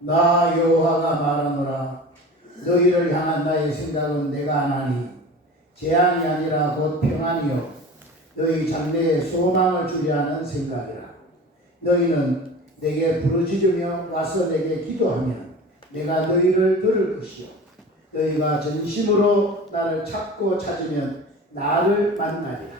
나 여호와가 말하노라. 너희를 향한 나의 생각은 내가 아나니 재앙이 아니라 곧 평안이요 너희 장래에 소망을 주려 하는 생각이라. 너희는 내게 부르짖으며 와서 내게 기도하면 내가 너희를 들을 것이요 너희가 전심으로 나를 찾고 찾으면 나를 만나리라.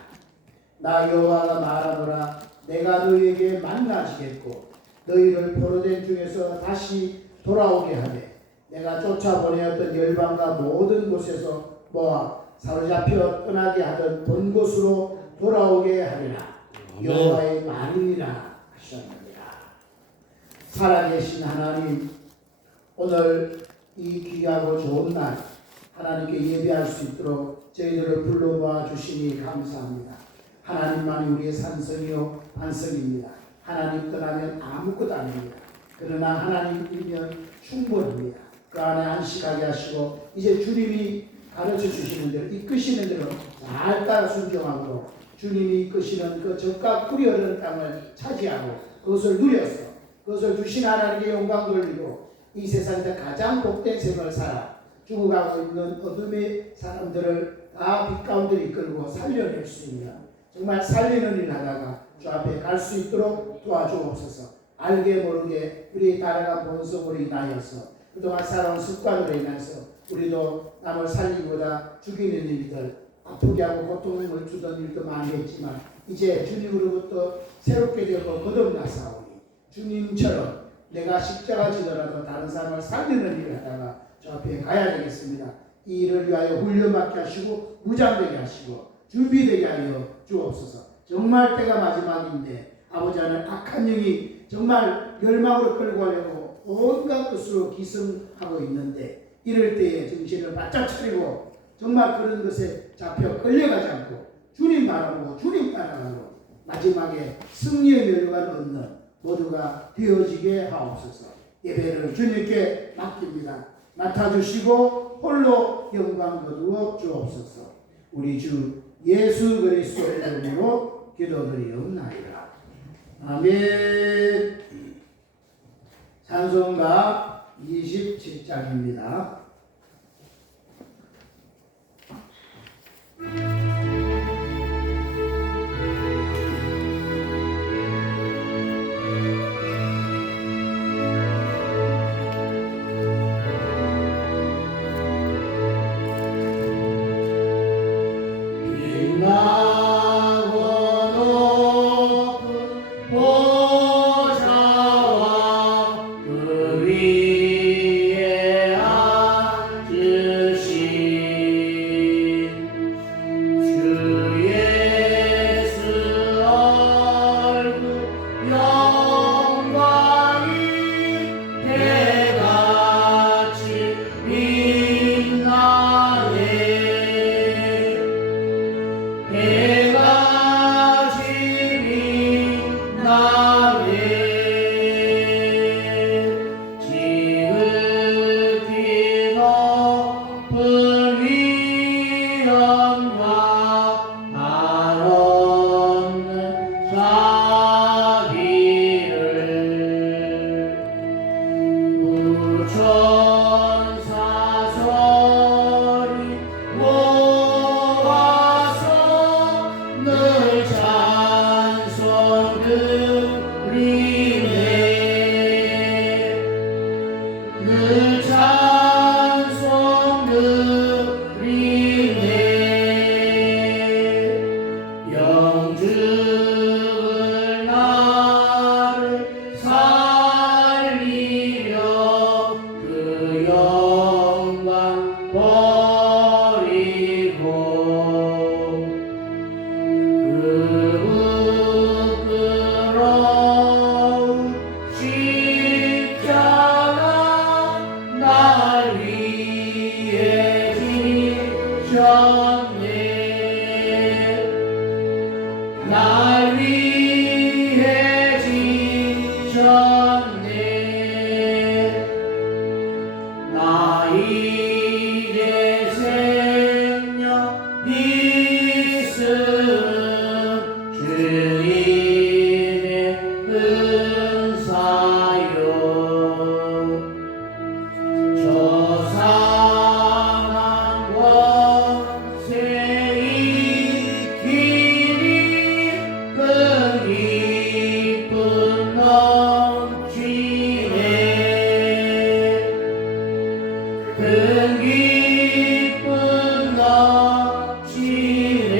나 여호와가 말하노라. 내가 너희에게 만나시겠고 너희를 포로된 중에서 다시 돌아오게 하되 내가 쫓아보내었던 열방과 모든 곳에서 모아 사로잡혀 떠나게 하던 본 곳으로 돌아오게 하리라. 여호와의 말이니라 하셨느니라. 살아계신 하나님, 오늘 이 귀하고 좋은 날 하나님께 예배할 수 있도록 저희들을 불러모아 주시니 감사합니다. 하나님만이 우리의 산성이요 반성입니다. 하나님 떠나면 아무것도 아닙니다. 그러나 하나님이면 충분합니다. 그 안에 안식하게 하시고 이제 주님이 가르쳐 주시는 대로 이끄시는 대로 잘 따라 순종함으로 주님이 이끄시는 그 적과 꿀이 흐르는 땅을 차지하고 그것을 누려서 그것을 주신 하나님께 영광 돌리고 이 세상에서 가장 복된 생을 살아 죽어가고 있는 어둠의 사람들을 다 빛 가운데 이끌고 살려낼 수 있는 정말 살리는 일 하다가 주 앞에 갈 수 있도록 도와주옵소서. 알게 모르게 우리 따라간 본성으로 인하여서 그동안 살아온 습관으로 인해서 우리도 남을 살리기보다 죽이는 일들, 아프게 하고 고통을 주던 일도 많이 했지만 이제 주님으로부터 새롭게 되고 거듭나사오니 주님처럼 내가 십자가 지더라도 다른 사람을 살리는 일을 하다가 저 앞에 가야 되겠습니다. 이 일을 위하여 훈련받게 하시고 무장되게 하시고 준비되게 하여 주옵소서. 정말 때가 마지막인데 아버지 하나님 악한 영이 정말 멸망으로 끌고 가려고 온갖 것으로 기승하고 있는데 이럴 때에 정신을 바짝 차리고 정말 그런 것에 잡혀 끌려가지 않고 주님 바라보고 주님 따라가고 마지막에 승리의 멸류관을 얻는 모두가 되어지게 하옵소서. 예배를 주님께 맡깁니다. 맡아주시고 홀로 영광 거두어 주옵소서. 우리 주 예수 그리스도의 이름으로 기도드리옵나이다. 아멘. 찬송가 27장입니다. 보좌와 그 위에 죽을 나를 살리려 그 영광 버리고 그 부끄러운 십자가 날 위해 지셨네. 날 위해 지셨네. 나 이제 생명 있음 주님의 은사요. 저 상한 권세의 길이 그 기쁨 넘치네. 그 기쁨 넘치네.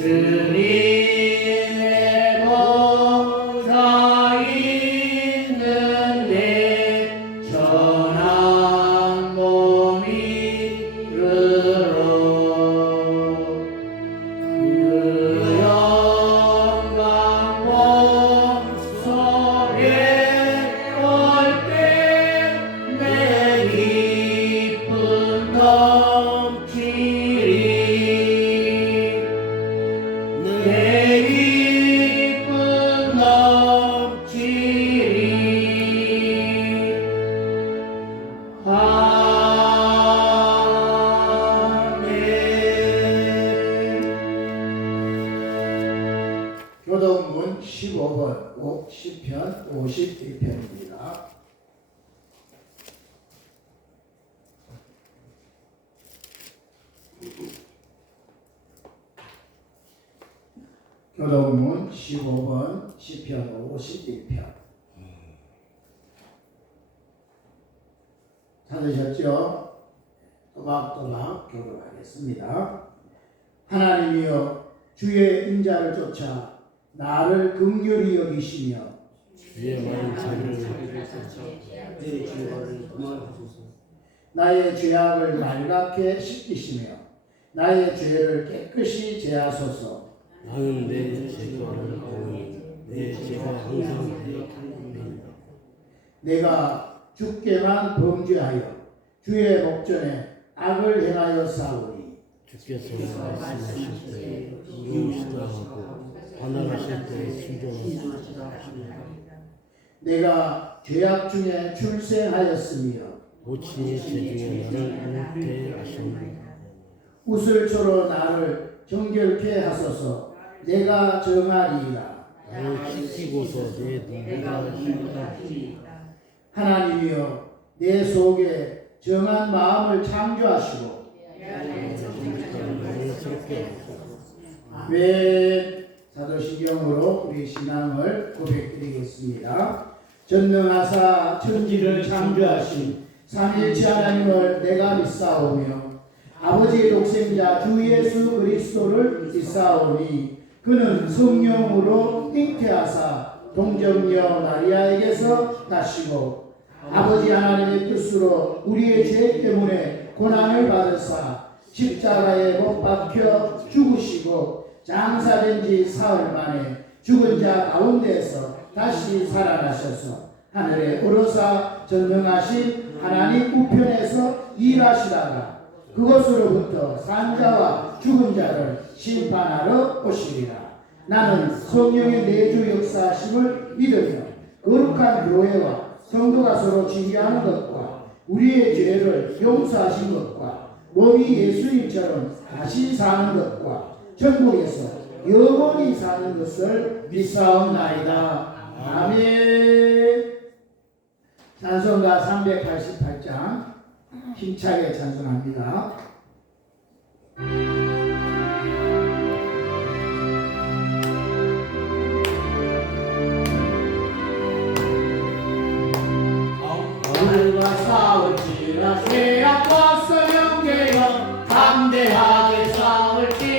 주님의 보좌 있는데 전한 몸이 이르러 그 영광 몸속에 올 때 내 기쁨 넘치리. 내 기쁨 넘치리. 아멘. 교동문 15번 시편 51편입니다. 교동문 15번 시편 51편 찾으셨죠? 또박또박 교독하겠습니다. 하나님이여 주의 인자를 쫓아 나를 긍휼히 여기시며 주의 많은 자비를 내 죄악을 그만하소서. 나의 죄악을 말갛게 씻기시며 나의 죄를 깨끗이 제하소서. 나는 내 죄가를 보니 내 죄가 항상 내 곁에 내가 주께만 범죄하여 주의 목전에 악을 행하여 싸우니 주께서 말씀하실 때 이웃이다 하고 반항하실 때 순종하시다 하시며 내가 죄악 중에 출생하였으며 모친이 죄중에 나를 잉태 하셨나이다. 우슬초로 나를 정결케 하소서. 내가 정하리이다. 나를 찢기고서 내 눈보다 힘나리이다. 하나님이여 내 속에 정한 마음을 창조하시고 나를 새롭게 하소서. 아멘. 사도신경으로 우리 신앙을 고백드리겠습니다. 전능하사 천지를 창조하신 삼위일체 하나님을 내가 믿사오며 아버지의 독생자 주 예수 그리스도를 믿사오니 그는 성령으로 잉태하사 동정녀 마리아에게서 나시고 아버지 하나님의 뜻으로 우리의 죄 때문에 고난을 받으사 십자가에 못 박혀 죽으시고 장사된 지 사흘 만에 죽은 자 가운데에서 다시 살아나셔서 하늘에 오르사 전능하신 하나님 우편에서 일하시다가 그것으로부터 산자와 죽은 자를 심판하러 오시리라. 나는 성령의 내주 역사하심을 믿으며 거룩한 교회와 성도가 서로 지휘하는 것과 우리의 죄를 용서하신 것과 몸이 예수님처럼 다시 사는 것과 천국에서 영원히 사는 것을 믿사옵나이다. 아멘. 찬송가 388장 힘차게 찬송합니다. 오늘과 싸울지라 쇠약과 소용되어 담대하게 싸울지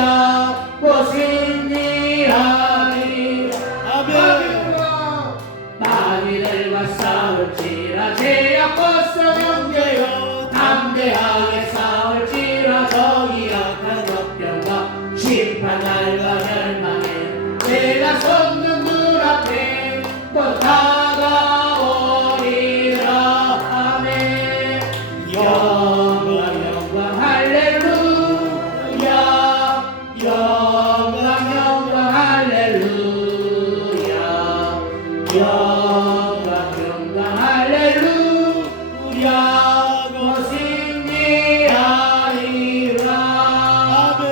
할렐루야 승리하리라. 아멘. 마귀들과 싸울지라 죄악 벗어 경계여 담대하게 싸울지라 정의 악한 역병과 심판 날과 멸망에 내가 섰는 눈 앞에 또 다가오리라. 아멘. 영광 할렐루야 영광 할렐루야 영광 할렐루야 승리하리라. 아멘.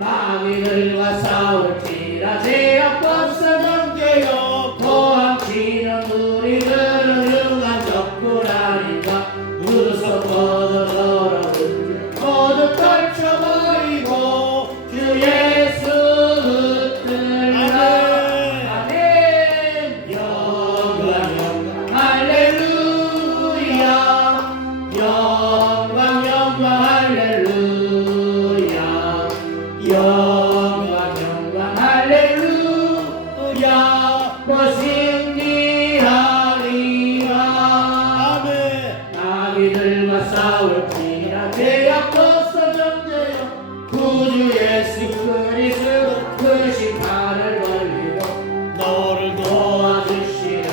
마귀들과 싸울지라 죄악 벗어 경계여 도망치는 우리들은 흉한 적군 아닌가. 우르서 뻗어더러 모두 떨쳐버리고 주 예수 붙들라. 아멘. 영광 할렐루야 영광 할렐루야 영광 할렐루야 승리하리라. 아멘. 마귀들과 싸울지라 죄악 벗어 경제여 구주 예수 그리스도 그 심판을 걸리고 너를 도와주시려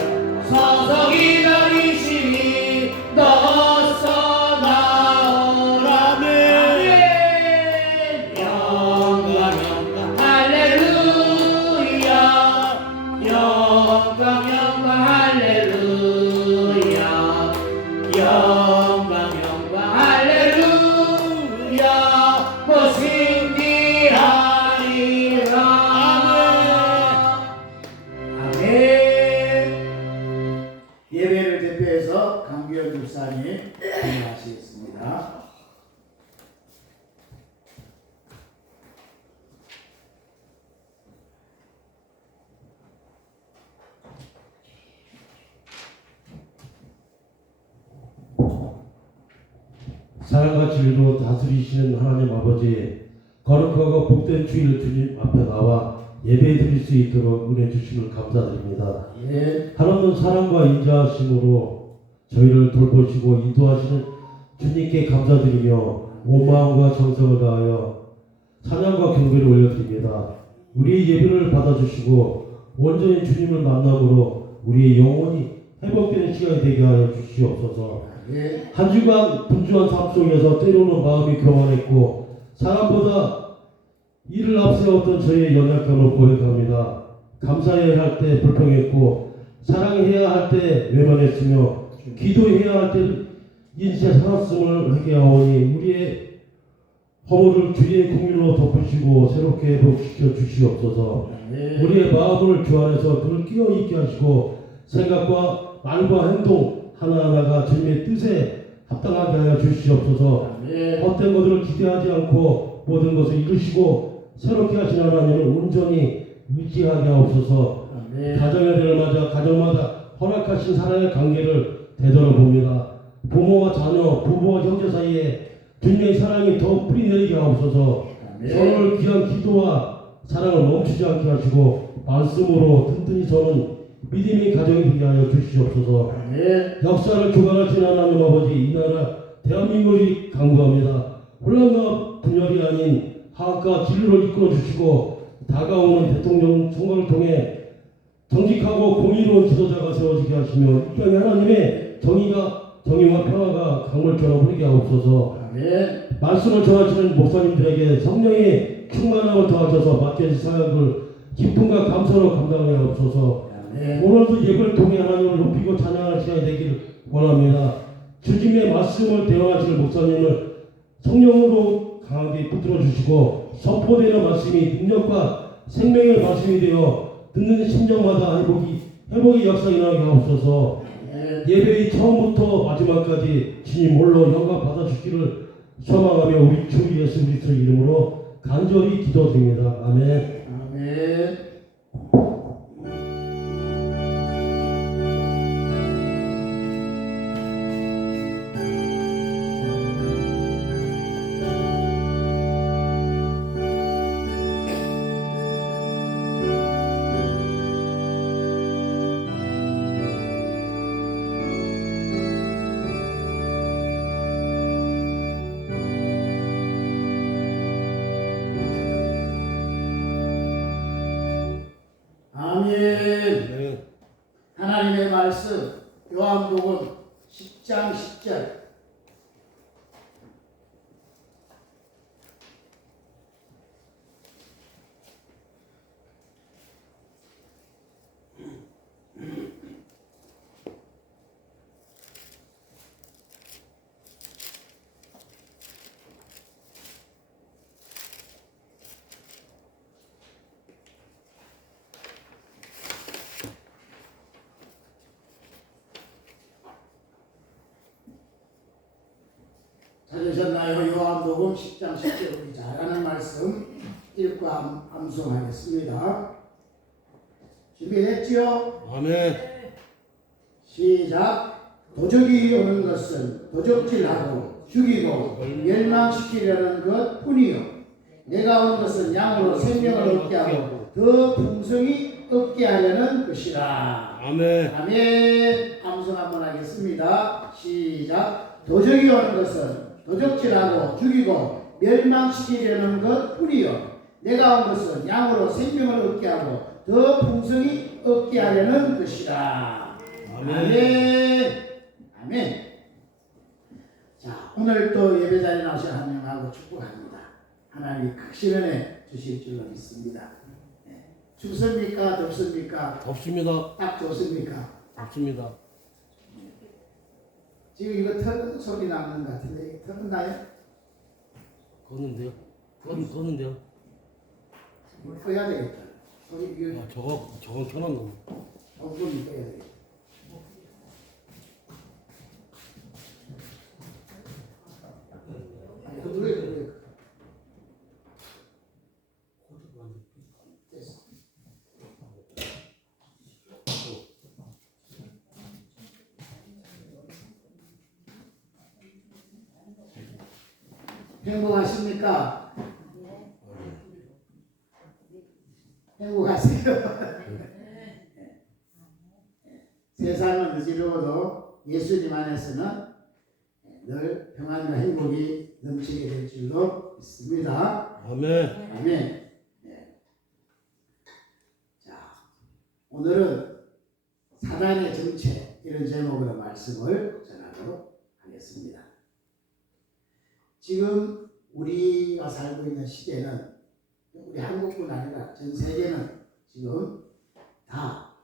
서서 기다리시니 너서 나오라. 아멘. 영광 할렐루야 영광 할렐루야 영광 할렐루야 승리하리라. 아멘. 예배를 대표해서 강규현 집사님 기도하시겠습니다. 사랑과 진리로 다스리시는 하나님 아버지, 거룩하고 복된 주일 주님 앞에 나와 예배 드릴 수 있도록 은혜 주심을 감사드립니다. 예. 한없는 사랑과 인자하심으로 저희를 돌보시고 인도하시는 주님께 감사드리며 온 마음과 정성을 다하여 찬양과 경배를 올려드립니다. 우리의 예배를 받아주시고 온전히 주님을 만남으로 우리의 영혼이 회복되는 시간이 되게 하여 주시옵소서. 예. 한 주간 분주한 삶 속에서 때로는 마음이 교만했고 사람보다 일을 앞세웠던 저희의 연약함을 고백합니다. 감사해야 할 때 불평했고 사랑해야 할 때 외면했으며 기도해야 할 때 인세 살았음을 회개하오니 우리의 허물을 주의 공유로 덮으시고 새롭게 회복시켜 주시옵소서. 우리의 마음을 주 안에서 그를 끼어 있게 하시고 생각과 말과 행동 하나하나가 주님의 뜻에 합당하게 하여 주시옵소서. 헛된 것들을 기대하지 않고 모든 것을 이루시고 새롭게 하신 하나님을 온전히 의지하게 하옵소서. 가정의 대를 맞아 가정마다 허락하신 사랑의 관계를 되돌아봅니다. 부모와 자녀, 부부와 형제 사이에 주님의 사랑이 더욱 뿌리내리게 하옵소서. 서로를 귀한 기도와 사랑을 멈추지 않게 하시고 말씀으로 든든히 서는 믿음의 가정이 되게 하여 주시옵소서. 역사를 주관하신 하나님 아버지, 이 나라 대한민국이 간구합니다. 혼란과 분열이 아닌 화합과 진리를 이끌어 주시고 다가오는 대통령 선거를 통해 정직하고 공의로운 지도자가 세워지게 하시며 이 땅에 하나님의 정의와 평화가 강물처럼 흐르게 하옵소서. 말씀을 전하시는 목사님들에게 성령의 충만함을 더하셔서 맡겨진 사역을 기쁨과 감사로 감당하여 하옵소서. 오늘도 예배를 통해 하나님을 높이고 찬양하는 시간이 되기를 원합니다. 주님의 말씀을 대언하실 목사님을 성령으로 강하게 붙들어 주시고 선포되는 말씀이 능력과 생명의 말씀이 되어 듣는 심령마다 회복의 역사 일어나게 하옵소서. 예배의 처음부터 마지막까지 주님 홀로 영광 받아주시기를 소망하며 우리 주 예수 그리스도의 이름으로 간절히 기도드립니다. 아멘. 아멘. 아멘. 네. 하나님의 말씀 요한복음 10장 10절. 찾으셨나요? 요한복음 10장 10절. 우리 잘 아는 말씀 읽고 암송하겠습니다. 준비됐지요? 아멘. 시작. 도적이 오는 것은 도적질하고 죽이고 멸망시키려는 것뿐이요 내가 온 것은 양으로 생명을 얻게 하고 더 풍성히 얻게 하려는 것이라. 아멘. 아멘. 암송 한번 하겠습니다. 시작. 도적이 오는 것은 도적질하고 죽이고 멸망시키려는 것뿐이요 내가 온 것은 양으로 생명을 얻게 하고 더 풍성히 얻게 하려는 것이라. 아멘. 아멘. 아멘. 자, 오늘 또 예배 자리에 나오신 환영하고 축복합니다. 하나님이 크신 은혜 주실 줄로 믿습니다. 네. 춥습니까? 덥습니까? 덥습니다. 딱 좋습니까? 덥습니다. 지금 이거 터는 소리 나는 것 같은데 터는 나요? 껐는데요? 껐는데요? 꺼야 되겠다. 소리 이거 아, 저건 켜놨노. 조금 꺼야 되겠다. 그래. 됐어. 행복하십니까? 행복하세요? 세상은 어지러워도 예수님 안에서는 늘 평안과 행복이 넘치게 될 줄로 믿습니다. 아멘. 아멘. 네. 자, 오늘은 사단의 정체 이런 제목으로 말씀을 전하도록 하겠습니다. 지금 우리가 살고 있는 시대는 우리 한국뿐 아니라 전 세계는 지금 다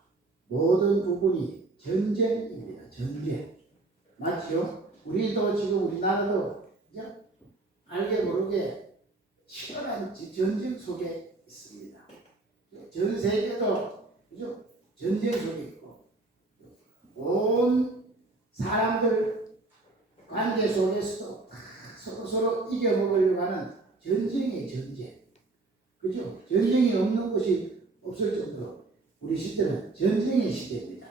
모든 부분이 전쟁입니다. 전쟁. 맞죠? 우리도 지금 우리나라도 이제 알게 모르게 치열한 전쟁 속에 있습니다. 전 세계도 그죠? 전쟁 속에 있고 온 사람들 관계 속에서도 다 서로 이겨먹으려고 하는 전쟁이에요. 전쟁. 그죠? 전쟁이 없는 곳이 없을 정도로 우리 시대는 전쟁의 시대입니다.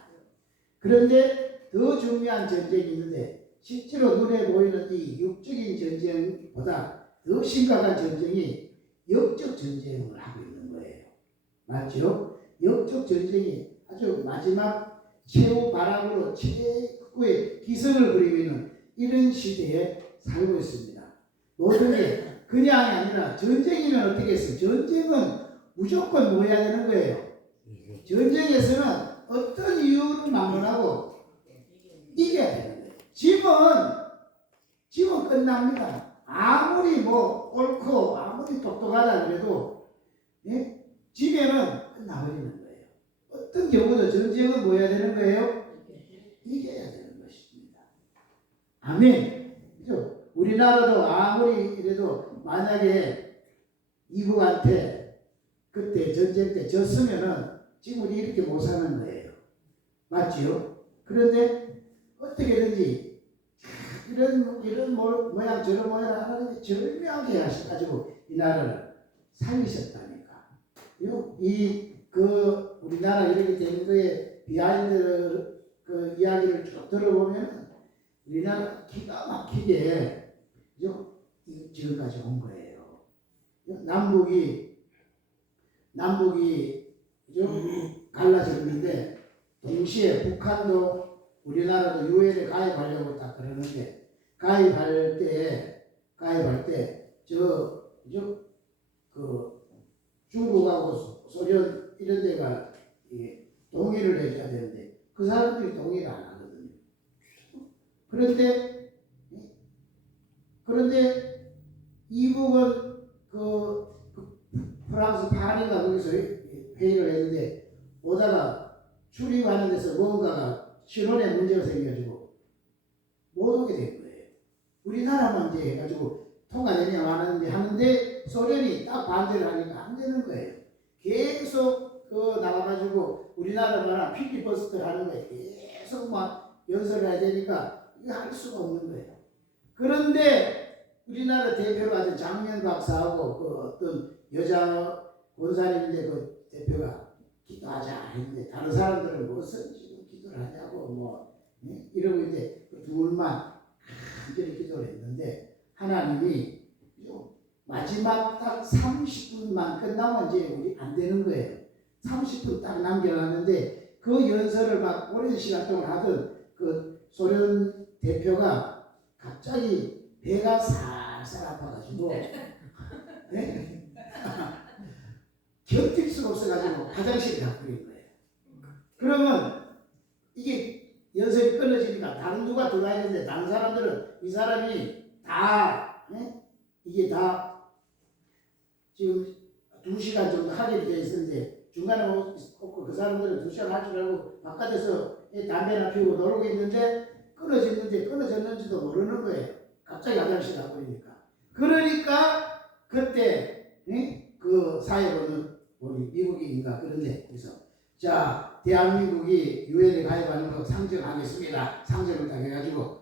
그런데 더 중요한 전쟁이 있는데 실제로 눈에 보이는 이 육적인 전쟁보다 더 심각한 전쟁이 영적 전쟁을 하고 있는 거예요. 맞죠? 영적 전쟁이 아주 마지막 최후 바람으로 최후의 기승을 부리고 있는 이런 시대에 살고 있습니다. 모든 게 그냥이 아니라 전쟁이면 어떻게 했어요? 전쟁은 무조건 뭐 해야 되는 거예요? 전쟁에서는 어떤 이유를 막론하고 이겨야 되는 거예요. 집은 끝납니다. 아무리 뭐 옳고 아무리 똑똑하다 그래도 예? 집에는 끝나버리는 거예요. 어떤 경우도 전쟁은 뭐 해야 되는 거예요? 이겨야 되는 것입니다. 아멘. 그죠? 우리나라도 아무리 이래도 만약에 이북한테 그때 전쟁 때 졌으면은 지금 우리 이렇게 못 사는 거예요. 맞지요? 그런데 어떻게든지 이런 모양 저런 모양 하나님이 절묘하게 하셔가지고 이 나라를 살리셨다니까. 우리나라 이렇게 된 거에 비하인드 그 이야기를 쭉 들어보면 우리나라 기가 막히게 지금까지 온 거예요. 남북이 갈라졌는데 동시에 북한도 우리나라도 유엔에 가입하려고 딱 그러는데 가입할 때 그 중국하고 소련 이런 데가 동의를 해줘야 되는데 그 사람들이 동의를 안 하거든요. 그런데 이북은 그 프랑스 파리가 거기서 회의를 했는데 오다가 출입하는 데서 뭔가가 신원에 문제가 생겨가지고 못 오게 된 거예요. 우리나라만 이제 해가지고 통과되냐 하는데 소련이 딱 반대를 하니까 안 되는 거예요. 계속 나가가지고 우리나라만 필리버스터 하는 거예요. 계속 막 연설을 해야 되니까 이거 할 수가 없는 거예요. 그런데 우리나라 대표가 된 장면 박사하고 그 어떤 여자 권사님인데 그 대표가 기도하자 했는데 다른 사람들은 무슨 지금 기도를 하냐고 뭐 이러고 이제 그 둘만 간절히 기도를 했는데 하나님이 마지막 딱 30분만 끝나면 이제 우리 안 되는 거예요. 30분 딱 남겨놨는데 그 연설을 막 오랜 시간 동안 하던 그 소련 대표가 갑자기 배가 살살 아파가지고 견딜 수가 없어가지고 화장실에 가버린 거예요. 그러면 이게 연설이 끊어지니까 다른 누가 들어와야 되는데 다른 사람들은 이 사람이 다 이게 다 지금 2시간 정도 하게 되어 있었는데 중간에 없고 그 사람들은 2시간 할 줄 알고 바깥에서 담배나 피우고 놀고 있는데 끊어졌는지도 모르는 거예요. 갑자기 화장실 가버리니까. 그러니까 그때 그 사회로는 우리 미국인가 그런데 그래서 자 대한민국이 유엔에 가입하는 거 상정하겠습니다. 상정을 딱 해가지고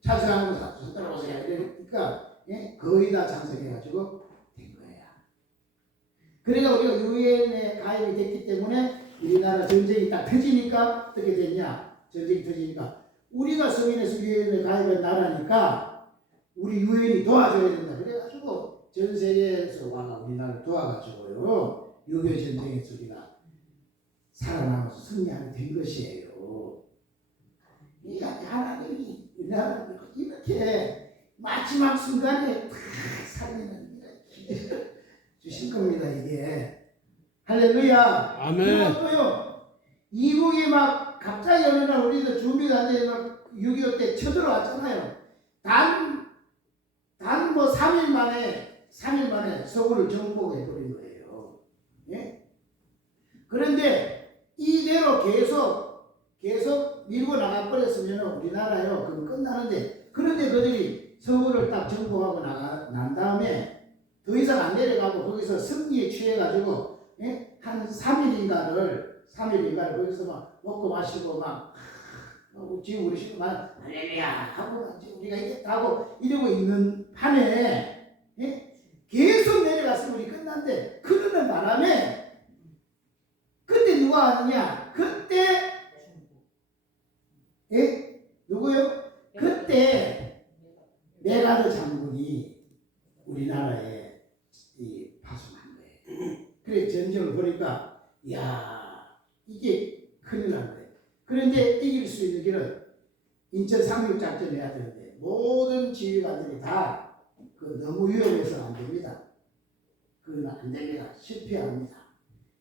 찬성하는 거 손 들어보세요. 이러니까 거의 다 찬성해가지고 된 거야. 그러니까 우리가 유엔에 가입이 됐기 때문에 우리나라 전쟁이 딱 터지니까 어떻게 됐냐? 전쟁이 터지니까 우리가 승인해서 유엔에 가입한 나라니까 우리 유엔이 도와줘야 된다. 그래가지고 전 세계에서 와가 우리나라를 도와가지고요. 6.25 전쟁에서 우리가 살아남아서 승리하게 된 것이에요. 이게 하나님이 우리나라를 이렇게 마지막 순간에 다 살리는 기회를 주신 겁니다. 이게 할렐루야. 아멘. 또요 이북이 막 갑자기 어느 날 우리도 준비가 안 돼 막 6.25 때 쳐들어왔잖아요. 단 뭐 3일 만에 서울을 정복해 버린 거예요. 그런데 이대로 계속 밀고 나가 버렸으면 우리나라요 그럼 끝나는데 그런데 그들이 서울을 딱 정복하고 난 다음에 더 이상 안 내려가고 거기서 승리에 취해가지고 한 3일인가를 거기서 막 먹고 마시고 막 지금 우리 식구만 할렐루야 하고 우리가 이겼다고 이러고 있는 판에 계속 내려갔으면 우리 끝난데 그러는 바람에 그때 누가 하느냐 그때 누구요? 그때 메가드 장군이 우리나라에 파송한 거예요. 그래 전쟁을 보니까 야 이게 큰일 난 거예요. 그런데 이길 수 있는 길은 인천 상륙 작전을 해야 되는데 모든 지휘관들이 다 너무 위험해서 안 됩니다. 그건 안 됩니다. 실패합니다.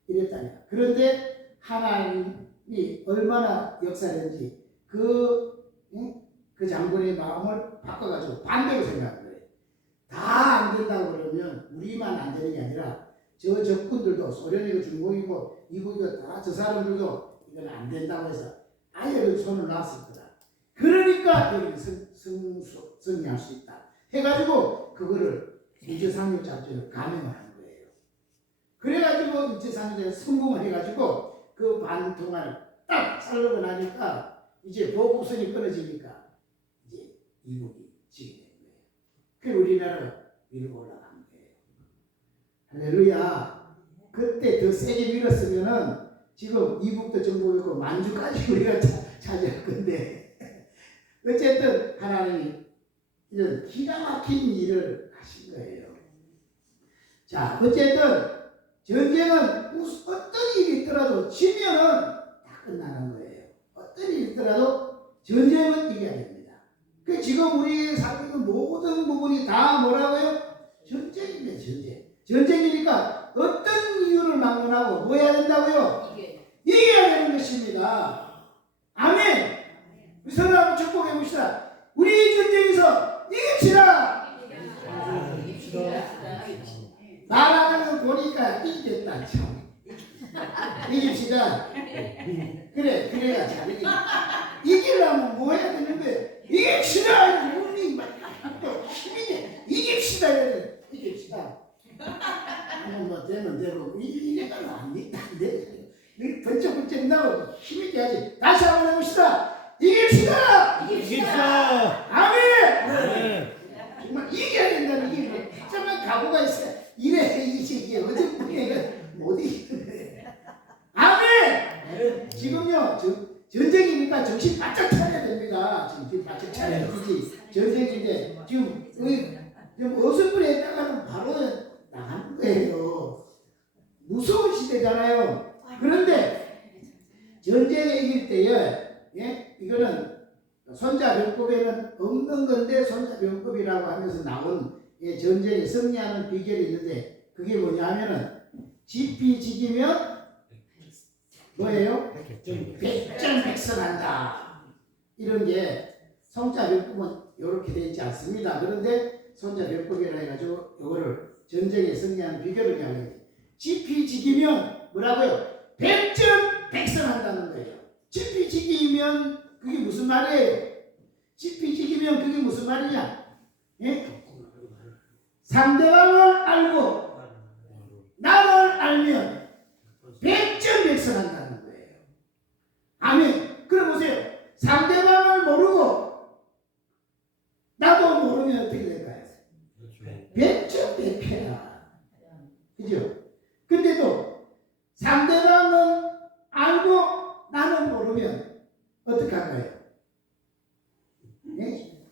이랬다니까. 그런데 하나님이 얼마나 역사했는지 그 장군의 마음을 바꿔가지고 반대로 생각한 거예요. 다 안 된다고 그러면 우리만 안 되는 게 아니라 저 적군들도 소련이고 중국이고 미국이고 다 저 사람들도 이건 안 된다고 해서 아예 손을 놨을 거다. 그러니까 여기 승리할 수 있다. 해가지고 그거를 일제상륙 작전을 감행을 한 거예요. 그래가지고 일제상륙에 성공을 해가지고 그 반 동안을 딱 살려고 나니까 이제 보급선이 끊어지니까 이제 이북이 지게 된 거예요. 그래서 우리나라가 밀고 올라간 거예요. 할렐루야. 그때 더 세게 밀었으면은 지금 이북도 정복이고 만주까지 우리가 차지할 건데 어쨌든 하나님이 이런 기가 막힌 일을 하신 거예요. 자, 어쨌든 전쟁은 어떤 일이 있더라도 지면은 다 끝나는 거예요. 어떤 일이 있더라도 전쟁은 이겨야 됩니다. 그 지금 우리 살고 있는 모든 부분이 다 뭐라고요? 전쟁입니다. 전쟁이니까 어떤 이유를 막론하고 뭐 해야 된다고요? 이겨야 되는 것입니다. 아멘. 우리 서로 한번 축복해 봅시다. 우리 전쟁에서 이깁시다. 말하는 거 보니까 이겼다 참. 이깁시다. 그래 그래야 잘 이기려면 뭐 해야 되는데 이깁시다. 우리 이깁시다. 이깁시다. 뭐 되면 되고 이래가면 안 돼. 번쩍번쩍 나오고 힘있게 하지. 다시 한번 해봅시다. 이깁시다. 이깁시다. 아멘. 정말 이겨야 된다는 게 정말 각오가 있어요. 이래 이게 어제 못 이기는데. 아멘. 지금요 전쟁이니까 정신 바짝 차려야 됩니다. 정신 바짝 차려야 되지. 전쟁인데 지금 어선불에 있다가는 바로 나가는 거예요. 무서운 시대잖아요. 그런데 전쟁에 이길 때에 이거는 손자병법에는 없는 건데 손자병법이라고 하면서 나온 전쟁에 승리하는 비결이 있는데 그게 뭐냐면은 지피지기면 뭐예요? 백전백승한다. 이런 게 손자병법은 이렇게 되어 있지 않습니다. 그런데 손자병법이라 해가지고 이거를 전쟁에 승리하는 비결을 이야기해요. 지피지기면 뭐라고요? 백전백승한다는 거예요. 지피지기면 그게 무슨 말이에요? 지피지기면 그게 무슨 말이냐? 예? 상대방을 알고 나를 알면 백전백승한다는 거예요. 아멘. 그럼 보세요. 상대방을 모르고 나도 모르면 어떻게 될까요? 백전백패야. 그죠? 근데도 상대방은 알고 나는 모르면 어떻게 할까요? 네?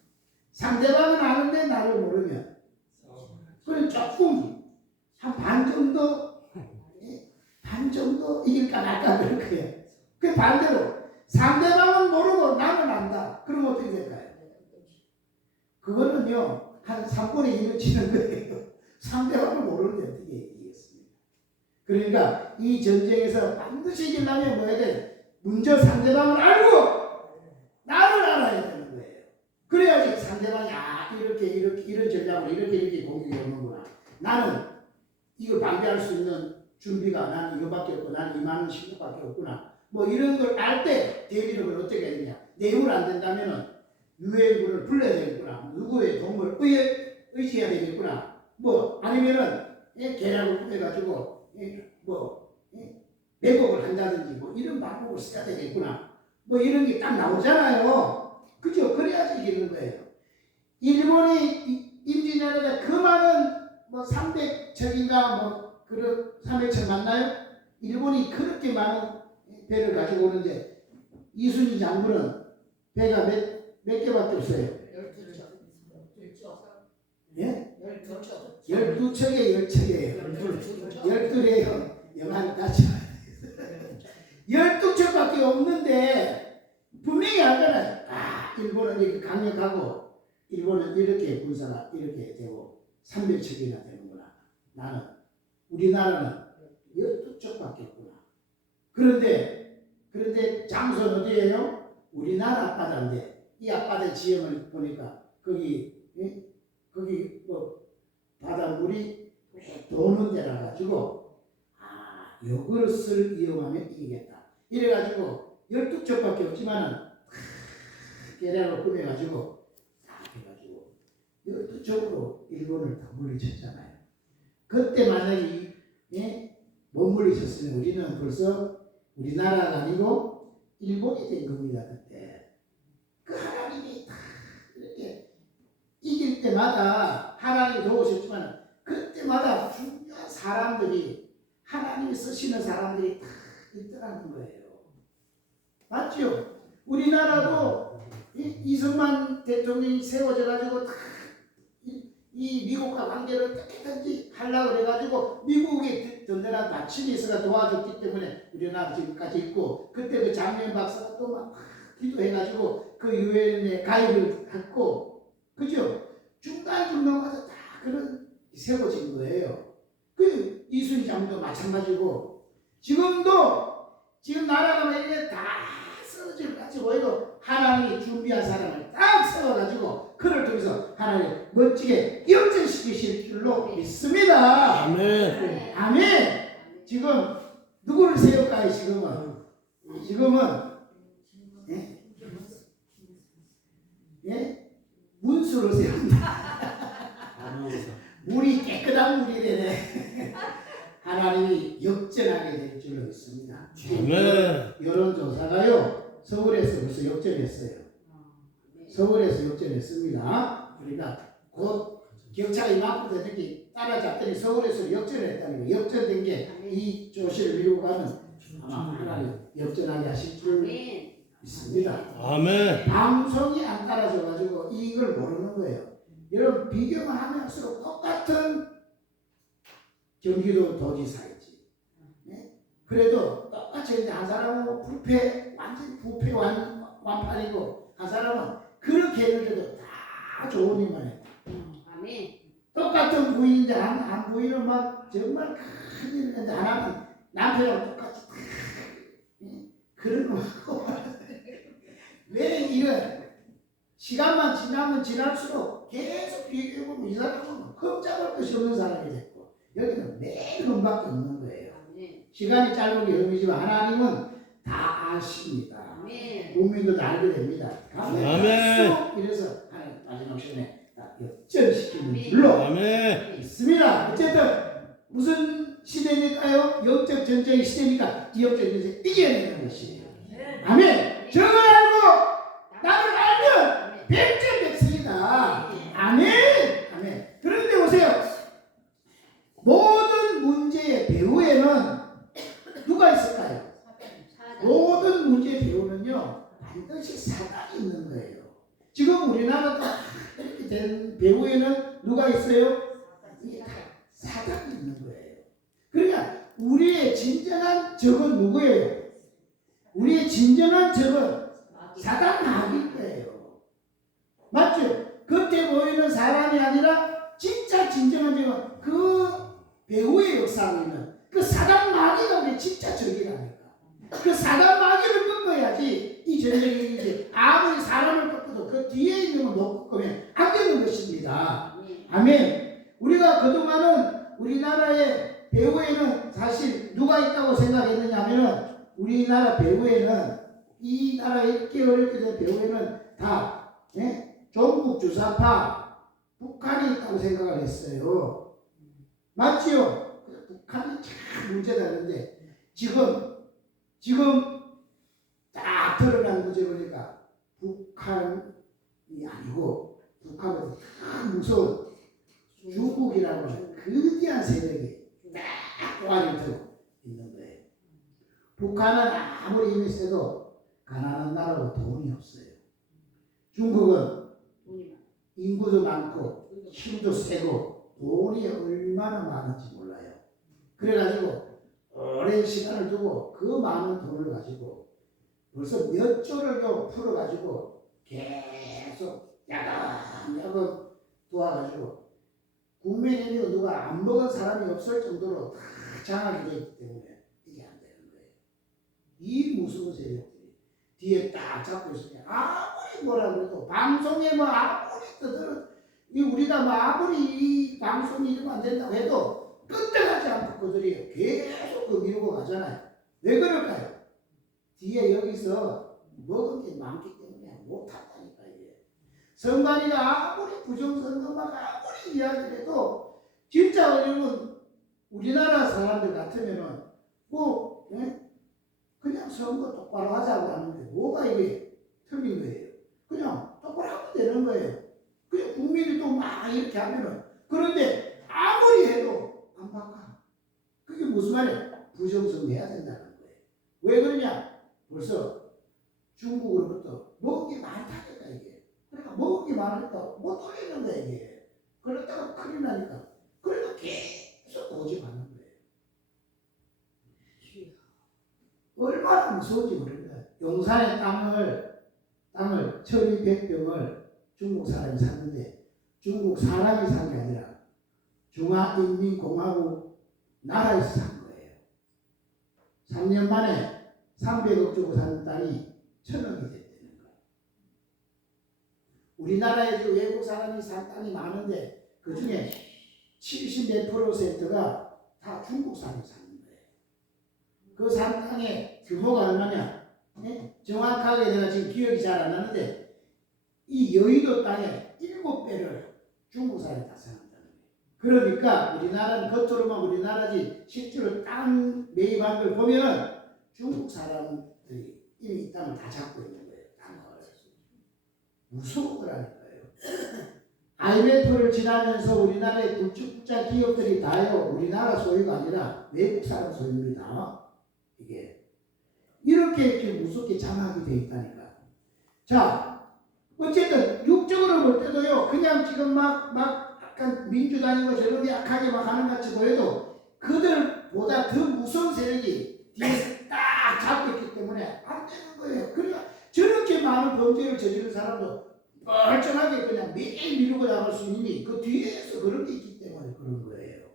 상대방은 아는데 나를 모르면 그럼 조금 한 반 정도 이길까 말까 그럴 거예요. 그 반대로 상대방은 모르고 나는 안다. 그럼 어떻게 될까요? 그거는요 한 3분의 1을 치는 거예요. 상대방을 모르는데 어떻게 이기겠습니까? 그러니까 이 전쟁에서 반드시 이기려면 뭐 해야 돼? 먼저 상대방을 알고 나를 알아야 되는 거예요. 그래야지 상대방이 이렇게 이런 전략으로 이렇게 공격이 오는구나. 나는 이걸 방지할 수 있는 준비가 나는 이거밖에 없고 나는 이만한 신고밖에 없구나. 뭐 이런 걸 알 때 대비력을 어떻게 해야 되냐. 내용을 안 된다면은 유해군을 불러야 되겠구나. 누구의 도움을 의지해야 되겠구나. 뭐 아니면은 계략을 꾸며가지고 매복을 한다든지 뭐 이런 방법을 써야 되겠구나. 뭐 이런 게 딱 나오잖아요. 그죠? 그래야지 이기는 거예요. 일본이 임진왜란에 그 많은 뭐 300척인가 뭐 그런 300척 맞나요? 일본이 그렇게 많은 배를 가지고 오는데 이순신 장군은 배가 몇 개밖에 없어요. 12척에 10척이에요. 12래요. 영화를 다쳐. 12척밖에 없는데 분명히 알잖아요. 일본은 이렇게 강력하고 일본은 이렇게 군사가 이렇게 되고 300척이나 되는구나. 우리나라는 12척밖에 없구나. 그런데 장소는 어디예요? 우리나라 앞바다인데 이 앞바다 지형을 보니까 거기 뭐 바닷물이 도는 데라 가지고 이것을 이용하면 이기겠다. 이래가지고 12척밖에 없지만은 계략을 꾸며가지고 해가지고 12척으로 일본을 다 물리쳤잖아요. 그때 만약에 못 물리쳤으면 우리는 벌써 우리나라가 아니고 일본이 된 겁니다. 그때 그 하나님이 다 이렇게 이길 때마다 하나님이 도우셨지만 그때마다 중요한 사람들이 하나님이 쓰시는 사람들이 다 있더라는 거예요. 맞죠? 우리나라도 이승만 대통령이 세워져 가지고 다 이 미국과 관계를 어떻게든지 하려고 그래가지고 미국이 든든한 받침이 있어가 도와줬기 때문에 우리나라 지금까지 있고 그때 그 장면 박사가 또 막 기도해가지고 그 유엔에 가입을 했고 그죠? 중간중간마다 다 그런 세워진 거예요. 그 이순신 장군도 마찬가지고 지금도 지금 나라가 이렇게 다 쓰러질 것 같이 보여도 하나님이 준비한 사람을 딱 세워가지고 그를 통해서 하나님 멋지게 역전시키실 줄로 믿습니다. 아멘. 아멘. 지금 누구를 세울까요? 지금은 예? 예? 문수를 세운다. 아나운서. 물이 깨끗한 물이 되네. 하나님이 역전하게 될 줄로 믿습니다. 아멘. 여론조사가요 서울에서 벌써 역전했어요. 서울에서 역전했습니다. 그러니까 곧 격차가 이만큼 되는 게 따라잡더니 서울에서 역전을 했다는 거예요. 역전된 게 이 조시를 미루고 가면 아마 하나님 역전하게 하실 줄 믿습니다. 아멘. 방송이 안 따라줘가지고 이걸 모르는 거예요. 여러분 비교만 하면 할수록 똑같은 경기도 도지사이지. 네? 그래도 똑같이 이제 한 사람은 완전 부패 완판이고 한 사람은 그렇게 했는데도 다 좋은 일만 해. 똑같은 부인인데 한 부인은 막 정말 큰 일을 했는데 하나는 남편하고 똑같이 그런 거 하고 왜 이런 시간만 지나면 지날수록 계속 비교해보면 이 사람은 흠잡을 것이 없는 사람이 됐고 여기는 매일 흠밖에 없는 거예요. 시간이 짧은 게 흠이지만 하나님은 다 아십니다. 국민도 다 알게 됩니다. 아멘. 이래서 하나님 마지막 시간에 다 역전시키는 줄로 아멘. 있습니다. 어쨌든 무슨 시대니까요? 영적 전쟁의 시대니까 이 영적 전쟁 이겨내는 것이에요. 아멘. 저걸 알고 나를 알면 백전백승이다. 아멘. 아멘. 그런데 보세요. 모든 문제의 배후에는 누가 있을까요? 모든 문제의 배후는요 반드시 사단이 있는 거예요. 지금 우리나라도 이렇게 된 배후에는 누가 있어요? 사단이 있는 거예요. 그러니까 우리의 진정한 적은 누구예요? 우리의 진정한 적은 사단 마귀일 거예요. 맞죠? 겉에 보이는 사람이 아니라 진짜 진정한 적은 그 배후의 역사하고 있는 그 사단 마귀가 우리 진짜 적이라니까. 그 사단 마귀를 꺾어야지 이 전쟁이 이제 아무리 사람을 꺾어도 그 뒤에 있는 걸 못 꺾으면 안 되는 것입니다. 아멘. 우리가 그동안은 우리나라의 배후에는 사실 누가 있다고 생각했느냐 하면 우리나라 배후에는 이 나라 이렇게 어렵게 된 배후에는 다 종북 주사파 북한이 있다고 생각을 했어요. 맞지요? 북한이 참 문제가 있는데 지금 딱 드러난 문제 보니까 북한이 아니고 북한은 참 무서운 중국이라고 하는 거대한 세력이 딱 꼬아를 들고 있는 거예요. 북한은 아무리 힘이 세도 가난한 나라고 돈이 없어요. 중국은 인구도 많고 힘도 세고 돈이 얼마나 많은지 몰라요. 그래가지고 오랜 시간을 두고 그 많은 돈을 가지고 벌써 몇 조를 풀어가지고 계속 야금야금 도와가지고 국민이 누가 안 먹은 사람이 없을 정도로 다 장악이 되기 때문에 이게 안 되는 거예요. 이 무서운 세력들이 뒤에 딱 잡고 있으면 아무리 뭐라 그래도 방송에 뭐 아무리 떠들어 우리가 뭐 아무리 이 방송이 이러면 안 된다고 해도 끄떡하지 않고 그들이 계속 그 미루고 가잖아요. 왜 그럴까요? 뒤에 여기서 먹은 게 많기 때문에 못한다니까 이게. 선관위가 아무리 부정선거만 아무리 이야기를 해도 진짜 어려운 우리나라 사람들 같으면은 뭐 그냥 선거 똑바로 하자고 하는데 뭐가 이게 틀린 거예요. 그냥 똑바로 하면 되는 거예요. 그냥 국민이 또 막 이렇게 하면은 그런데 아무리 해도 안 바꿔. 그게 무슨 말이에요? 부정선거해야 된다는 거예요. 왜 그러냐? 벌써 중국으로부터 먹은 게 많다니까 이게. 그러니까 먹은 게 많으니까 못 돌리는 거야 이게. 그러다가 큰일 나니까. 그러니까 계속 고집하는 거예요. 얼마나 무서운지 모릅니다. 용산의 땅을 1200평을 중국 사람이 샀는데 중국 사람이 산 게 아니라 중화인민공화국 나라에서 산 거예요. 3년 만에 300억 주고 산 땅이 1000억이 됐다는 거예요. 우리나라에 외국 사람이 산 땅이 많은데 그 중에 70몇 %가 다 중국 사람이 사는 거예요. 그 산 땅의 규모가 얼마냐? 네? 정확하게 내가 지금 기억이 잘 안 나는데 이 여의도 땅에 7배를 중국 사람이 다 산다는 거예요. 그러니까 우리나라는 겉으로만 우리나라지 실제로 땅 매입한 걸 보면은 중국 사람들이 이미 이 땅을 다 잡고 있는 거예요. 땅을. 무서운 거라니까요. IMF를 지나면서 우리나라의 굵직굵직한 기업들이 다요. 우리나라 소유가 아니라 외국 사람 소유입니다. 이게 이렇게 좀 무섭게 장악이 돼 있다니까. 자, 어쨌든 육적으로 볼 때도요. 그냥 지금 막 약간 민주당이고 저런 게 약하게 막 하는 것 같이 보여도 그들보다 더 무서운 세력이 뒤에서 딱 잡고 있기 때문에 안 되는 거예요. 그러니까 저렇게 많은 범죄를 저지른 사람도 멀쩡하게 그냥 매일 미루고 나갈 수 있는 그 뒤에서 그런 게 있기 때문에 그런 거예요.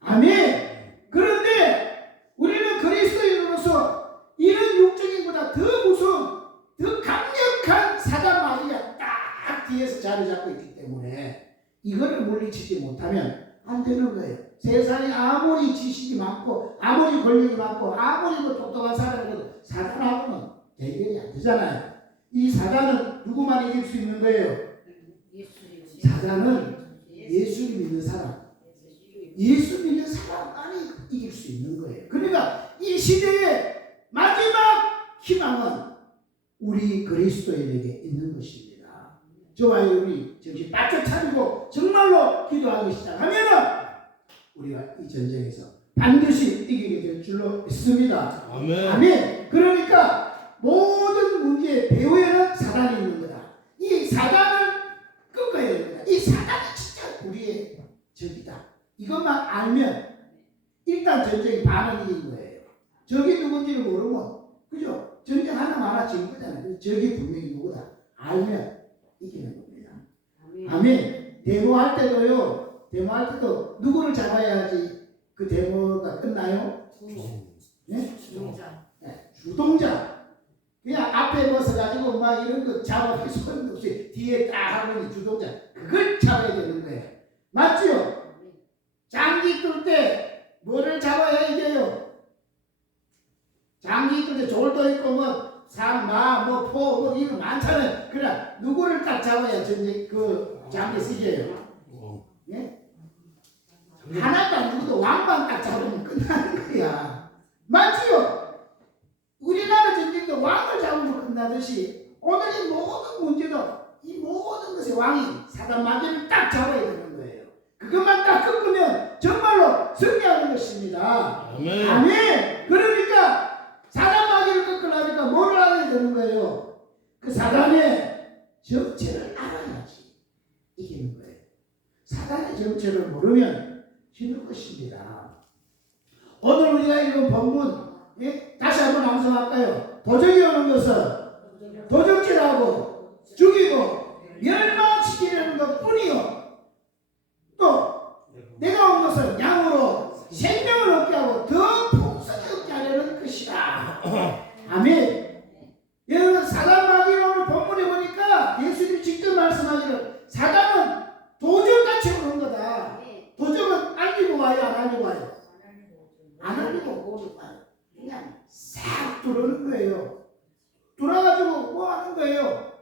아멘. 그런데 우리는 그리스도인으로서 이런 육적인보다 더 무서운 더 강력한 사단 마귀가 딱 뒤에서 자리 잡고 있기 때문에 이거를 물리치지 못하면 안 되는 거예요. 세상에 아무리 지식이 많고 아무리 권력이 많고 아무리 똑똑한 사람이라도 사단하고는 대결이 안 되잖아요. 이 사단은 누구만 이길 수 있는 거예요? 사단은 예수 믿는 사람, 예수 믿는 사람만이 이길 수 있는 거예요. 그러니까 이 시대의 마지막 희망은 우리 그리스도인에게 있는 것입니다. 저와 우리 정신 바짝 차리고 정말로 기도하기 시작하면은 우리가 이 전쟁에서 반드시 이기게 될 줄로 믿습니다. 아멘. 아멘. 그러니까 모든 문제의 배후에는 사단이 있는 거다. 이 사단을 끊어야 됩니다. 이 사단이 진짜 우리의 적이다. 이것만 알면 일단 전쟁이 반은 이긴 거예요. 적이 누군지를 모르면 그죠? 전쟁 하나 지은 거잖아요. 적이 분명히 누구다. 알면 이기는 겁니다. 아멘. 데모할 때도요. 데모할 때도 누구를 잡아야지 그 데모가 끝나요? 네? 주동자. 그냥 앞에 벗어가지고 막 이런 거 잡아도 소용없이 뒤에 딱 하고 있는 주동자. 그걸 잡아야 되는 거예요. 맞죠? 장기 끌 때 뭐를 잡아야 이겨요? 장기 끌 때 졸도 있고 뭐 상, 마, 뭐 포, 뭐 이거 많잖아요. 그래 누구를 딱 잡아야 전쟁 그 장기 쓰게요? 예? 하나도 안 죽어도 왕만 딱 잡으면 끝나는 거야. 맞지요? 우리나라 전쟁도 왕을 잡으면 끝나듯이 오늘 이 모든 문제도 이 모든 것의 왕이 사단 마귀를 딱 잡아야 되는 거예요. 그것만 딱 끊으면 정말로 승리하는 것입니다. 아멘. 아멘. 그러니까 사단 마귀를 끊으려니까 뭘 알아야 되는 거예요? 그 사단의 정체를 알아야지 이기는 거예요. 사단의 정체를 모르면 지는 것입니다. 오늘 우리가 읽은 본문 다시 한번 암송할까요? 도적이 오는 것은 도적질하고 죽이고 멸망시키려는 것 뿐이요. 또 내가 온 것은 양으로 생명을 얻게 하고 더 풍성히 얻게 하려는 것이다. 아멘. 여러분 사단 마귀는 오늘 본문에 보니까 예수님이 직접 말씀하기를 사단은 도적같이 오는 거다. 도적은 알리고 와요, 안 알리고 와요? 안 알리고 오고 와요. 그냥 싹 들어오는 거예요. 들어가지고 뭐 하는 거예요?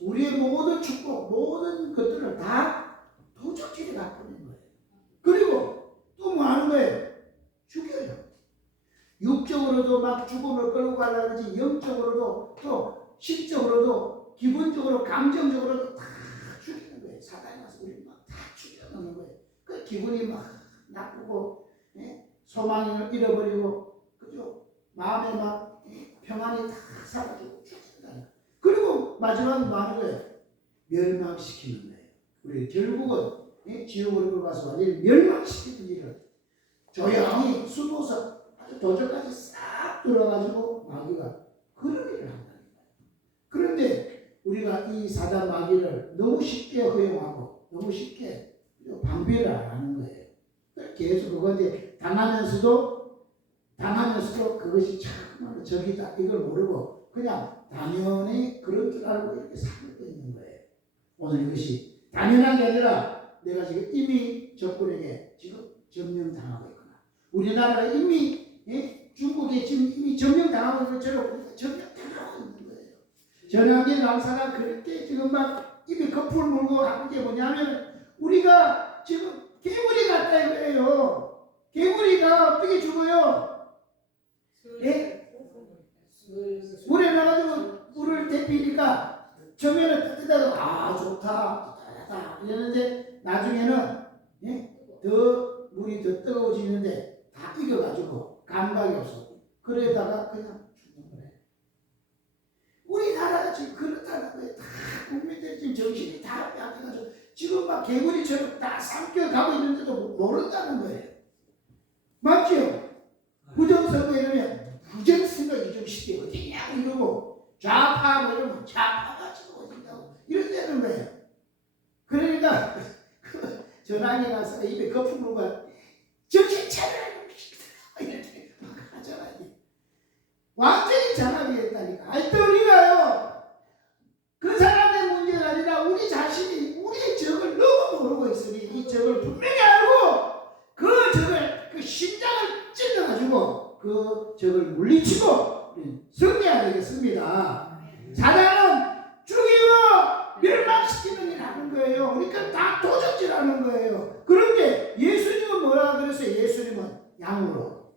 우리의 모든 축복, 모든 것들을 다 도적질에 갚는 거예요. 그리고 또 뭐 하는 거예요? 죽여요. 육적으로도 막 죽음을 끌고 가려고 하지, 영적으로도 또 심적으로도 기본적으로 감정적으로도 다 죽이는 거예요. 사단이 와서 우리를 막 다 죽여놓는 거예요. 그 기분이 막 나쁘고 소망을 잃어버리고 그죠? 마음에 막 평안이 다 사라지고 죽는다. 그리고 마지막에 뭐 하는 거예요? 멸망시키는 거예요. 우리 결국은 지옥으로 가서 완전히 멸망시키는 일을 조용히 숨어서 아주 도저까지 싹 들어가지고 마귀가 그런 일을 한다는 거예요. 그런데 우리가 이 사단 마귀를 너무 쉽게 허용하고 너무 쉽게 방비를 안 하는 거예요. 계속 그거 이제 당하면서도 하면서도 그것이 정말로 적이다 이걸 모르고 그냥 당연히 그런 줄 알고 이렇게 살고 있는 거예요. 오늘 이것이 당연한 게 아니라 내가 지금 이미 적군에게 지금 점령당하고 있구나. 우리나라가 이미 중국에 지금 이미 점령당하고 있는 것처럼 우리가 점령당하고 있는 거예요. 전환기 강사가 그렇게 지금 막 입에 거풀 물고 하는 게 뭐냐면 우리가 지금 개구리 같다 이거예요. 개구리가 어떻게 죽어요? 물에 나가지고 물을 데피니까 처음에는 따뜻하고 좋다 이러는데 나중에는 더 물이 더 뜨거워지는데 다 익어가지고 감각이 없어. 그러다가 그냥 죽는 거예요. 우리나라가 지금 그렇다는 거예요. 다 국민들이 지금 정신이 다 빼앗겨가지고 지금 막 개구리처럼 다 삼켜가고 있는데도 모른다는 거예요. 맞죠? 부정선거 이러면 부정선거 이좀 시대 어디냐고 이러고 좌파 뭐 이러면 좌파가 지금 어디냐고 이런다는 거예요. 그러니까 전화기 가서 입에 거품 물고 정신 차려라 이렇게 막 하잖아요. 완전히 장악이 됐다니까. 아니 또 우리가요 그 사람의 문제가 아니라 우리 자신이 우리의 적을 너무 모르고 있으니 이 적을 분명히 알고 그 적을 그 심장을 찔러가지고 그 적을 물리치고 승리해야 되겠습니다. 사단은 죽이고 멸망시키는 일 하는 거예요. 그러니까 다 도적질하는 거예요. 그런데 예수님은 뭐라 그랬어요? 예수님은 양으로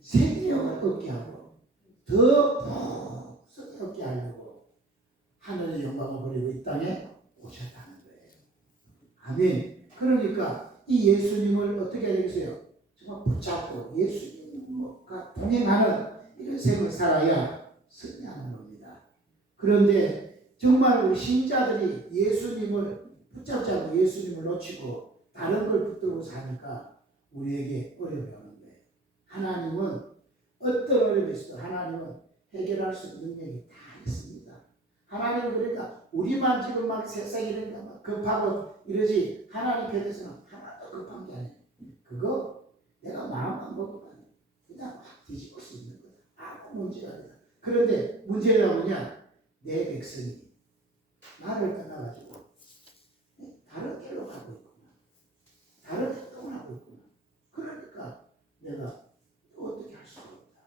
생명을 얻게 하고 더 풍성히 얻게 하려고 하늘의 영광을 버리고 이 땅에 오셨다는 거예요. 아멘. 그러니까 이 예수님을 어떻게 해야 되겠어요? 정말 붙잡고 예수님과 동행하는 이런 삶을 살아야 승리하는 겁니다. 그런데 정말 우리 신자들이 예수님을 붙잡지 않고 예수님을 놓치고 다른 걸 붙들고 사니까 우리에게 어려움이 오는 거예요. 하나님은 어떤 어려움이 있어도 하나님은 해결할 수 있는 능력이 다 있습니다. 하나님은 그러니까 우리만 지금 막 세상에 이러니까 막 급하고 이러지 하나님 편에서는 하나도 급한 게 아니에요. 그거 내가 마음만 먹으면 그냥 확 뒤집을 수 있는 거다. 아무 문제가 아니다. 그런데 문제가 뭐냐? 내 백성이 나를 떠나가지고 다른 길로 가고 있구나. 다른 행동을 하고 있구나. 그러니까 내가 어떻게 할 수가 없다.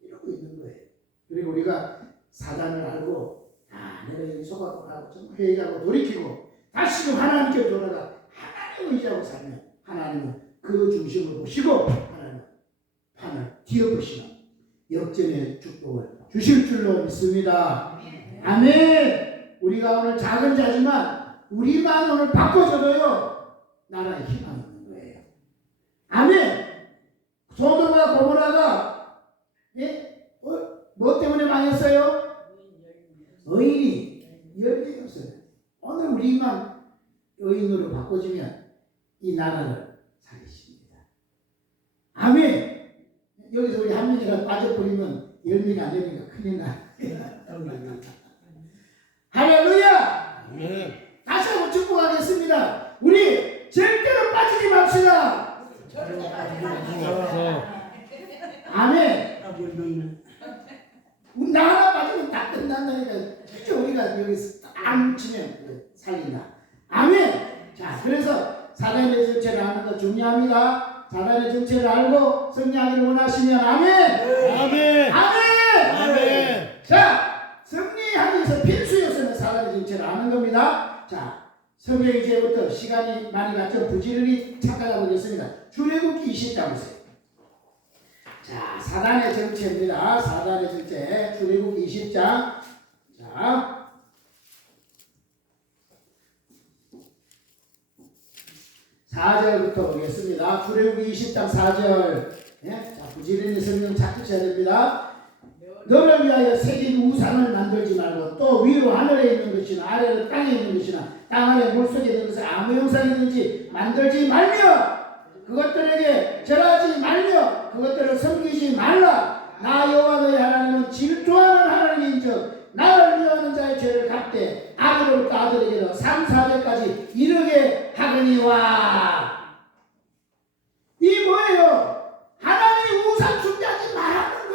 이러고 있는 거예요. 그리고 우리가 사단을 알고 내가 여기 속아고 하고 정말 회개하고 돌이키고 다시금 하나님께 돌아가 하나님을 의지하고 살면 하나님은 그 중심을 보시고 하나님은 판을 뒤엎으시는 역전의 축복을 주실 줄로 믿습니다. 아멘. 우리가 오늘 작은 자지만 우리만 오늘 바꿔줘도요 나라에 희망이 있는 거예요. 아멘. 소돔과 고모라가 뭐 때문에 망했어요? 의인이 열명이 없어요. 오늘 우리만 의인으로 바꿔주면 이 나라를 살리십니다. 아멘. 여기서 우리 한 명이라도 빠져버리면 10명이 안 되니까 큰일 나. 할렐루야. 다시 한번 축복하겠습니다. 우리 절대로 빠지지 맙시다. 아멘. 나 하나 빠지면 다 끝난다니까. 그죠? 우리가 여기서 딱 뭉치면 살린다. 아멘. 자, 그래서 사단의 정체를 아는 거 중요합니다. 사단의 정체를 알고 승리하기를 원하시면 아멘. 아멘. 아멘. 아멘. 자, 승리하기 위해서 필수 요소는 사단의 정체를 아는 겁니다. 자, 성경 이제부터 시간이 많이 갔죠. 부지런히 찾아가 보겠습니다. 출애굽기 20장 보세요. 자, 사단의 정체입니다. 사단의 정체. 출애굽기 20장. 자, 4절부터 보겠습니다. 출애굽기 20장 4절. 자, 부지런히 성경 찾으셔야 됩니다. 너를 위하여 새긴 우상을 만들지 말고 또 위로 하늘에 있는 것이나 아래로 땅에 있는 것이나 땅 아래 물속에 있는 것을 아무 형상이든지 만들지 말며 그것들에게 절하지 말며 그것들을 섬기지 말라. 나 여호와 너희 하나님은 질투하는 하나님인즉 나를 미워하는 자의 죄를 갚되 아들로부터 아들에게로 3, 4절까지 이르게 하거니와. 이 뭐예요? 하나님이 우상 숭배하지 말라는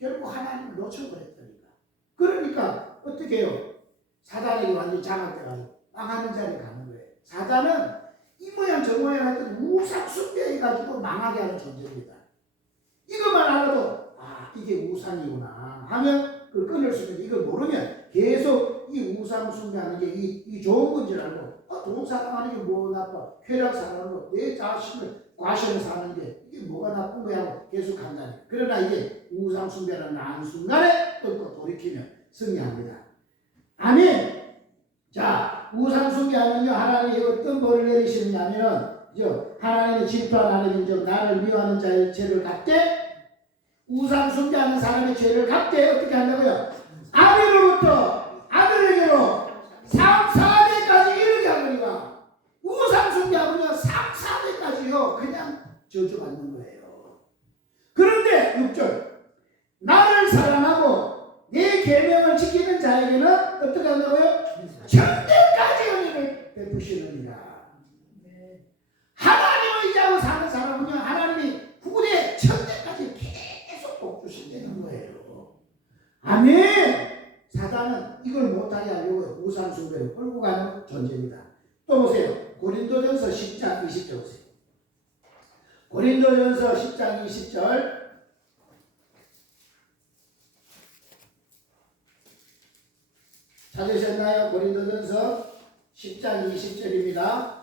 결국 하나님을 놓쳐버렸다니까. 그러니까 어떻게 해요? 사단에게 완전히 장악돼가지고 망하는 자리에 가는 거예요. 사단은 이 모양 저 모양 하여튼 우상 숭배해가지고 망하게 하는 존재입니다. 이것만 알아도 아 이게 우상이구나 하면 그걸 끊을 수 있는데 이걸 모르면 계속 이 우상 숭배하는 게 이 좋은 건지 알고 돈 사랑하는 게 뭐 나빠 쾌락 사랑하는 거 내 자신을 과시를 사는 게 이게 뭐가 나쁜 거야 하고 계속 간다니. 그러나 이게 우상 숭배라는 한순간에 끊고 돌이키면 승리합니다. 아멘. 자, 우상 숭배하면요 하나님이 어떤 벌을 내리시느냐면 하나님의 질투한 하나님인 즉 나를 미워하는 자의 죄를 갚되 우상 숭배하는 사람의 죄를 갚되 어떻게 한다고요? 아비로부터 아들에게로 3, 4대까지 이르게 하거니와 우상 숭배하면요 3, 4대까지요 그냥 저주받는 거예요. 그런데 6절 나를 사랑하고 내 계명을 지키는 자에게는 어떻게 한다고요? 천대까지 은혜를 베푸시느니라. 하나님을 의지하고 사는 사람은요 하나님이 후대 천대까지 계속 복 주신다는 거예요. 아멘. 사단은 이걸 못하게 하려고 우상 숭배를 끌고 가는 존재입니다. 또 보세요. 고린도전서 10장 20절 보세요. 고린도전서 10장 20절 찾으셨나요? 고린도전서 10장 20절입니다.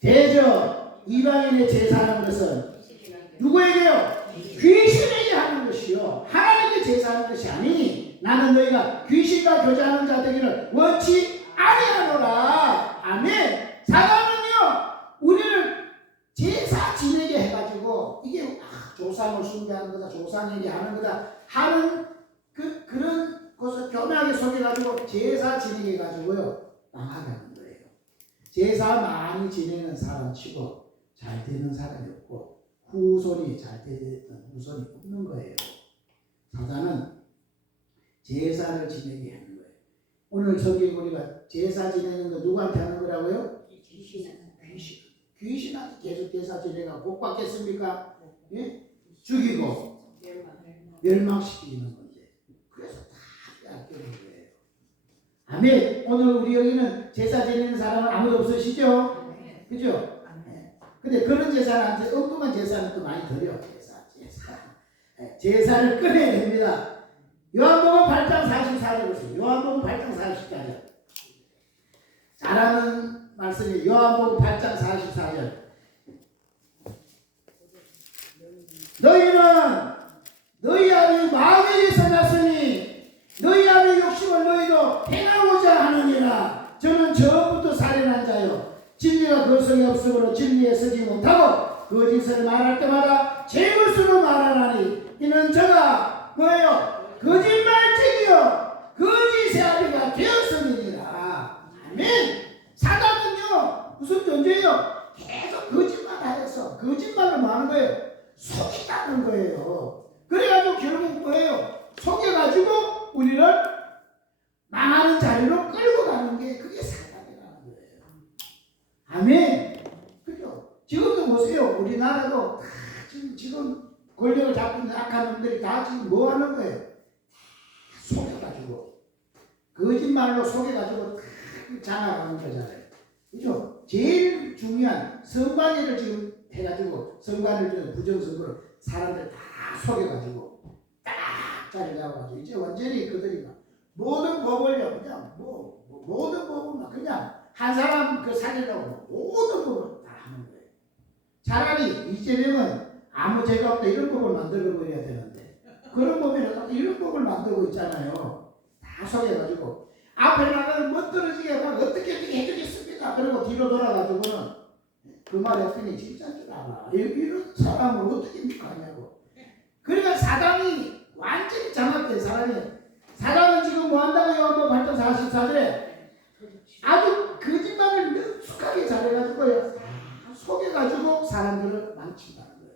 대저 이방인의 제사하는 것은 누구에게요? 귀신에게 하는 것이요 하나님께 제사하는 것이 아니니 나는 너희가 귀신과 교제하는 자 되기를 원치 아니하노라. 아멘. 사단은요 우리를 제사 지내게 해가지고 이게 조상을 숭배하는 거다 조상에게 하는 거다 하는 그런 것을 교묘하게 속여가지고 제사 지내게 해가지고요 망하게 하는 거예요. 제사 많이 지내는 사람 치고 잘 되는 사람이 없고 후손이 잘 되는 후손이 없는 거예요. 사단은 제사를 지내게 하는 거예요. 오늘 저기 우리가 제사 지내는 거 누구한테 하는 거라고요? 귀신한테 계속 제사 지내가 복 받겠습니까? 예? 죽이고 멸망시키는 건데 그래서 다 빼앗기는 거예요. 아멘. 오늘 우리 여기는 제사 지내는 사람은 아무도 없으시죠? 그죠? 근데 그런 제사는 엉뚱한 제사는 또 많이 드려. 제사를 끊어야 됩니다. 요한복음 8장 44절 보세요. 요한복음 8장 44절 잘하는 말씀이 요한복음 8장 44절 너희는 너희 아비 마귀에서 났으니 너희 아비 욕심을 너희도 행하고자 하느니라. 저는 처음부터 살인한 자요 진리가 거성이 없으므로 진리에 서지 못하고 거짓을 말할 때마다 제 것으로 말하나니 이는 저가 뭐예요? 거짓말쟁이요 거짓의 아비가 되었음이니라. 아멘. 사단은요 무슨 존재예요? 계속 거짓말하여서 거짓말을 뭐 하는 거예요? 속이다는 거예요. 그래가지고 결국 뭐예요? 속여가지고 우리를 망하는 자리로 끌고 가는 게 그게 사단이라는 거예요. 아멘. 그죠? 지금도 보세요. 우리나라도 다 지금 권력을 잡고 있는 악한 놈들이 다 지금 뭐 하는 거예요? 다 속여가지고 거짓말로 속여가지고 다 장악하는 거잖아요. 그죠? 제일 중요한 선관위를 지금 해가지고 선관위를 부정선거로 사람들 다 속여가지고 딱 자리 잡아가지고 이제 완전히 그들이 막 모든 법을요 그냥 모든 법은 그냥 한 사람 그 살리려고 모든 법을 다 하는 거예요. 차라리 이재명은 아무 죄가 없다 이런 법을 만들어 버려야 되는데 그런 법에는 이런 법을 만들고 있잖아요. 다 속여가지고 앞에 나가면 멋들어지게 막 어떻게 해주겠습니다. 그리고 뒤로 돌아가지고는 그 말이 없으니 진짜인 줄 알아. 이런 사람을 어떻게 믿하냐고. 그러니까 사단이 완전히 장악된 사람이에요. 사단은 지금 뭐 한다고 요한복음 8장 44절에 아주 거짓말을 능숙하게 잘해가지고요. 속여가지고 사람들을 망친다는 거예요.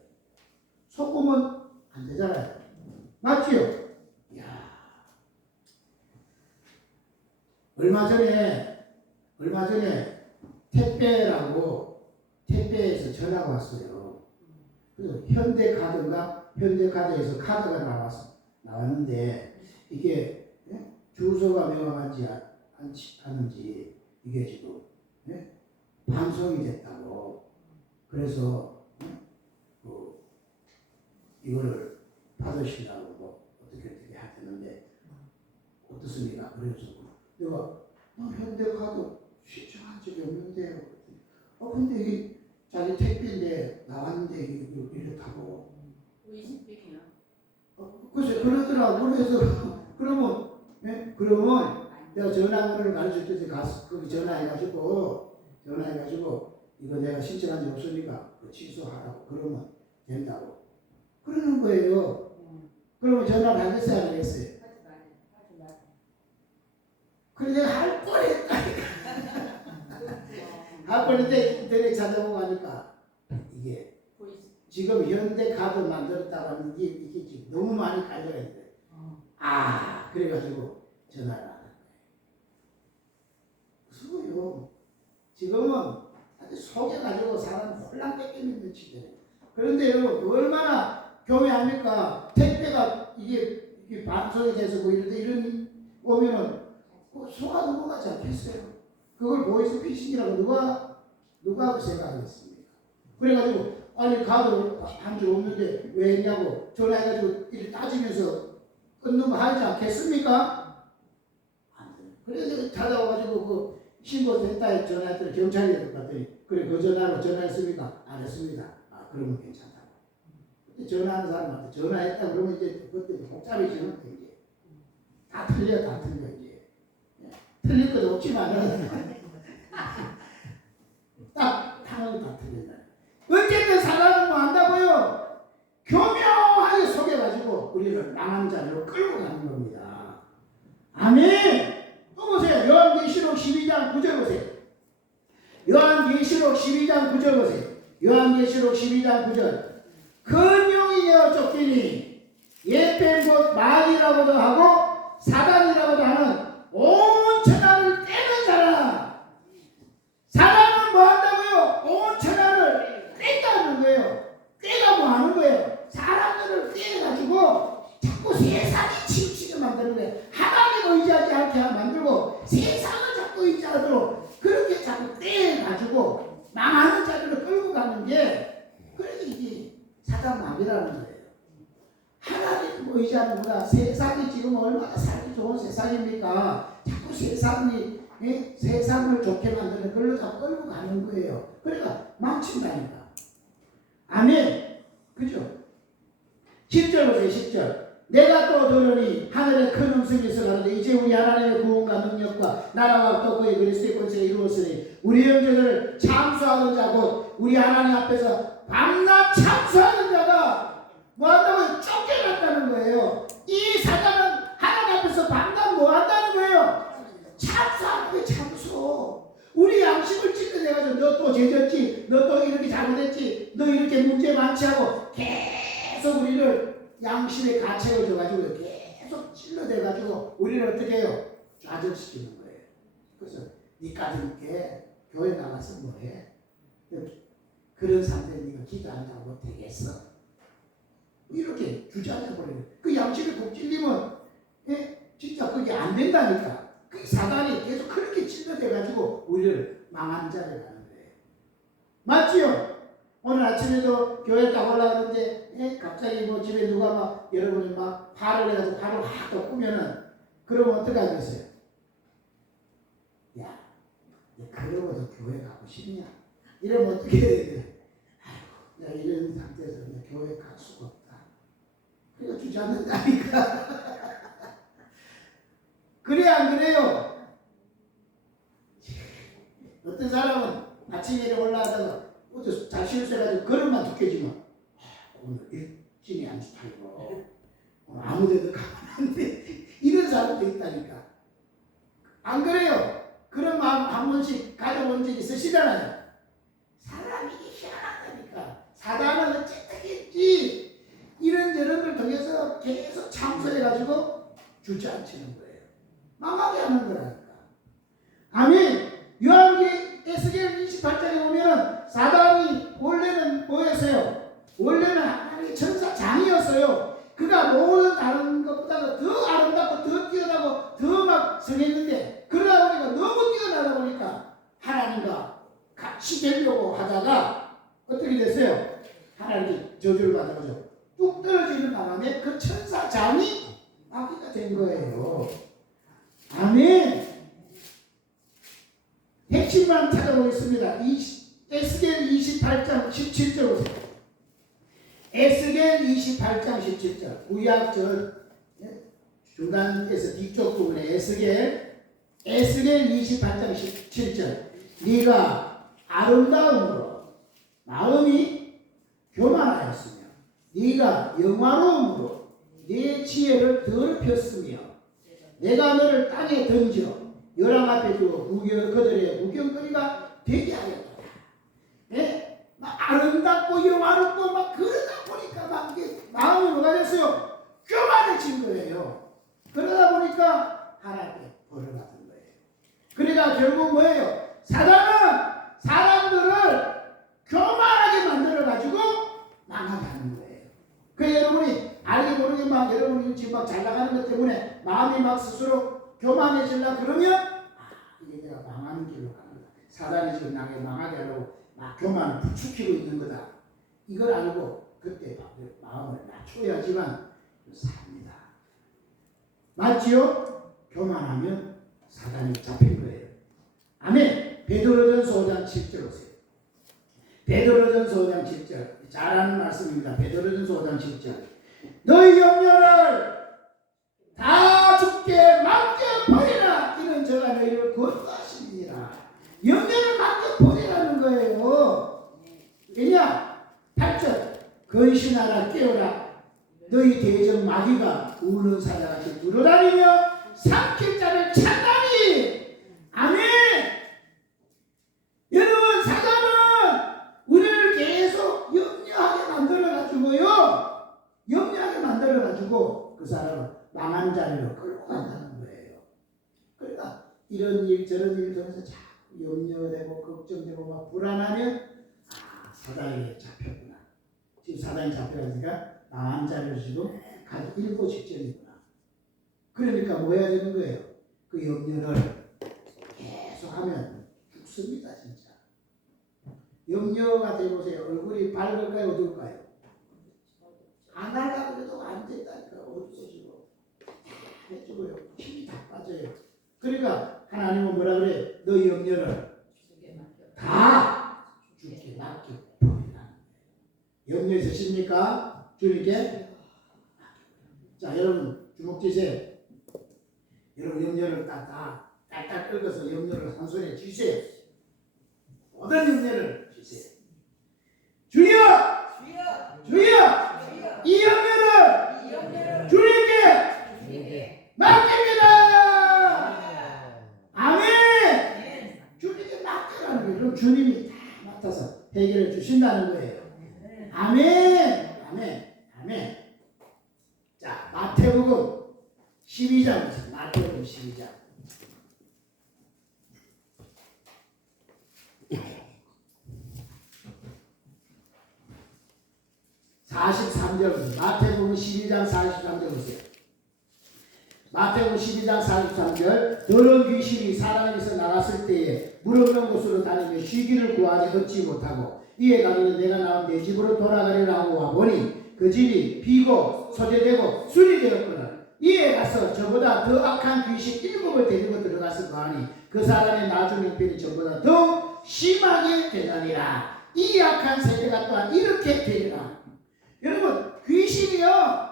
속으면 안 되잖아요. 맞지요? 이야. 얼마 전에 택배에서 전화가 왔어요. 그래서 현대카드인가 현대카드에서 카드가 나왔는데 이게 주소가 명확하지 않은지 이게 지금 반송이 됐다고. 그래서 이거를 받으시려고 뭐 어떻게 하겠는데 어떻습니까? 그래서 내가 현대카드 신청한 적이 없는데요. 근데 이게 자기 택배인데 나왔는데 이렇다고. 20백이요. 글쎄 그러더라고. 그래서 그러면 내가 전화번호를 가르칠 때 가서 거기 전화해가지고 이거 내가 신청한 적 없으니까 취소하라고. 그러면 된다고 그러는 거예요. 그러면 전화를 하겠어요 안 하겠어요? 하지 마. 그래 내가 할 뻔했다니까. 할 뻔했는데 인터넷 찾아보고 하니까 이게 지금 현대카드 만들었다고 하는 이게 지금 너무 많이 깔려있는데 그래가지고 전화를 안 한 거예요. 무서워요. 지금은 아주 속여가지고 사람 혼란 뺏기는 시대예요. 그런데 여러분 얼마나 교회합니까? 택배가 이게 반송이 돼서 뭐 이런 오면은 속아 넘어가지 않겠어요? 그걸 보이스피싱이라고 누가 생각하겠습니까? 그래가지고 아니 가도 한 줄 없는데 왜 했냐고 전화해가지고 이렇게 따지면서 끊는 거 하지 않겠습니까? 안 돼요. 그래서 찾아와가지고 그 신고됐다 전화했더니 경찰이 갔더니 그래 그 전화로 전화했습니까? 안 했습니다. 그러면 괜찮다고. 근데 전화하는 사람한테 전화했다 그러면 이제 그때 복잡해지는 거 이제 다 틀려 이제 틀릴 것도 없지만은 딱 상황이 다 틀린다. 어쨌든 사람은 뭐 한다고요? 교묘하게 속여가지고 우리를 망한 자리로 끌고 가는 겁니다. 아멘. 또 보세요. 요한계시록 12장 9절 보세요. 요한계시록 12장 9절 보세요. 요한계시록 12장 9절. 큰 용이 되어 쫓기니 옛뱀 곧 마귀라고도 하고 사단이라고도 하는 온 천하를 떼는 자라. 사람은 뭐 한다고요? 온 천하를 떼다는 거예요. 떼가 뭐 하는 거예요? 사람들을 떼가지고 자꾸 세상이 치우치게 만드는 거예요. 하나님 의지하지 않게 만들고 세상을 자꾸 의지하도록 그렇게 자꾸 떼가지고 망하는 자리로 끌고 가는 게 그래서 이게 사단 마귀라는 거예요. 하나님 의지하는 것보다 세상이 지금 얼마나 살기 좋은 세상입니까? 자꾸 세상을 좋게 만드는 걸로 자꾸 끌고 가는 거예요. 그러니까 망친다니까. 아멘. 그죠? 10절 보세요. 10절. 내가 또 들으니 하늘에 큰 음성이 있어가는데 이제 우리 하나님의 구원과 능력과 나라와 또 그의 그리스도의 권세가 이루었으니 우리 형제들을 참수하는 자고 우리 하나님 앞에서 밤낮 참수하는 자가 뭐한다고 쫓겨났다는 거예요. 이 사단은 하나님 앞에서 밤낮 뭐한다는 거예요? 참수하는 거예요. 참수. 우리 양심을 찔러내가지고 너 또 죄졌지, 너 또 이렇게 잘못했지, 너 이렇게 문제 많지 하고 계속 우리를 양심의 가책을 줘가지고 계속 찔러대가지고 우리를 어떻게 해요? 좌절시키는 거예요. 그래서 니까지 게 교회 나가서 뭐해? 그런 상태에 네가 기도한다고 되겠어? 이렇게 주저앉아버리는 그 양심에 국 찔리면 진짜 그게 안 된다니까. 그 사단이 계속 그렇게 찔러대가지고 우리를 망한 자리에 가는 거예요. 맞지요? 오늘 아침에도 교회 딱 올라가는데 갑자기 뭐 집에 누가 막 여러분이 막 화를 내가지고 화를 확 덮으면은 그러면 어떻게 하겠어요? 야, 그러고도 교회 가고 싶냐? 이러면 어떻게 해야 돼? 아이고, 내가 이런 상태에서 그냥 교회 갈 수가 없다. 그러니까 주저앉는다니까. 그래 안 그래요? 어떤 사람은 아침에 올라가다가 어제 잘 실수해가지고 걸음만 두께지만 오늘 일진이 안 좋다고 아무데도 가면 안 돼. 이런 사람도 있다니까. 안 그래요? 그런 마음 한 번씩 가져본 적이 있으시잖아요. 사람이 희한하다니까. 사단은 어쨌든지 이런저런 걸 통해서 계속 참소해가지고 주저앉히는 거예요. 망하게 하는 거라니까. 아멘. 요한계시록 28장에 보면 사단이 원래는 뭐였어요? 원래는 하나님의 천사장이었어요. 그가 모든 다른 것보다 더 아름답고 더 뛰어나고 더 막 성했는데, 그러다 보니까 너무 뛰어나다 보니까 하나님과 같이 되려고 하다가 어떻게 됐어요? 하나님께 저주를 받은 거죠. 뚝 떨어지는 바람에 그 천사장이 아기가 된 거예요. 아멘. 핵심만 찾아보겠습니다. 에스겔 28장 17절 보세요. 에스겔 28장 17절. 구약 중간에서 뒤쪽 부분에 에스겔 28장 17절. 네가 아름다움으로 마음이 교만하였으며 네가 영화로움으로 네 지혜를 더럽혔으며 내가 너를 땅에 던져 열왕 앞에 두고 그들의 구경거리가 되게 하였다. 네? 막 아름답고 영화롭고 막 그러다 보니까 막 이게 마음이 뭐가 됐어요? 교만해진 거예요. 그러다 보니까 하나님께 벌을 받은 거예요. 그러니까 결국 뭐예요? 사단은 사람들을 교만하게 만들어가지고 망하게 하는 거예요. 그래서 여러분이 알게 모르게 막 여러분이 지금 막 잘 나가는 것 때문에 마음이 막 스스로 교만해질라 그러면 이게 내가 망하는 길로 가는 거다. 사단이 지금 나를 망하게 하려고 막 교만을 부추기고 있는 거다. 이걸 알고 그때 마음을 낮춰야지만 삽니다. 맞지요? 교만하면 사단이 잡힌 거예요. 아멘. 베드로전서 5장 7절 오세요. 베드로전서 5장 7절. 잘하는 말씀입니다. 베드로전서 5장 7절. 너희 염려를 다 죽게 맡겨버리라. 이는 저가 너희를 권고하십니다. 염려를 맡겨버리라는 거예요. 왜냐? 8절. 근신하라 깨어라. 너희 대적 마귀가 우는 사자같이 dur어다니며 삼킬 자를 찾나니. 아멘. 여러분, 사단은 우리를 계속 염려하게 만들어가지고요. 염려하게 만들어가지고 그 사람을 망한 자리로 끌고 간다는 거예요. 그러니까 이런 일 저런 일 통해서 자꾸 염려되고 걱정되고 막 불안하면 사단에 잡혔구나. 지금 사단에 잡혀가니까 망한 자리를 지금 가기 일보 직전이구나. 그러니까 뭐 해야 되는 거예요? 그 염려를 계속하면 죽습니다. 진짜. 염려가 되보세요. 얼굴이 밝을까요? 어두울까요? 안 하려고 해도 안 된다니까. 어두워지고 해주고요. 힘이 다 빠져요. 그러니까 하나님은 뭐라 그래? 너 염려를 다 주께 맡겨버리라. 염려 있으십니까? 주님께? 자, 여러분 주먹 쥐세요. 여러분 염려를 딱딱 긁어서 염려를 한 손에 쥐세요. 모든 염려를 쥐세요. 주여! 주여! 이 염려를 주님께 맡깁니다. 아멘. 주님께 맡기라는 거예요. 그럼 주님이 다 맡아서 해결해 주신다는 거예요. 아멘. 아멘. 아멘. 자, 마태복음 12장. 마태복음 12장. 43절. 마태복음 12장 43절 보세요. 마태복음 12장 43절. 더러운 귀신이 사람에게서 나갔을 때에 물 없는 곳으로 다니며 쉬기를 구하지 얻지 못하고 이에 가로되 내가 나온 내 집으로 돌아가리라 하고 와보니 그 집이 비고 소재되고 술이 되었거늘 이에 가서 저보다 더 악한 귀신 7을 데리고 들어가서 거하니 그 사람의 나중 형편이 저보다 더 심하게 되나니라. 이 악한 세대가 또한 이렇게 되리라. 여러분, 귀신이요,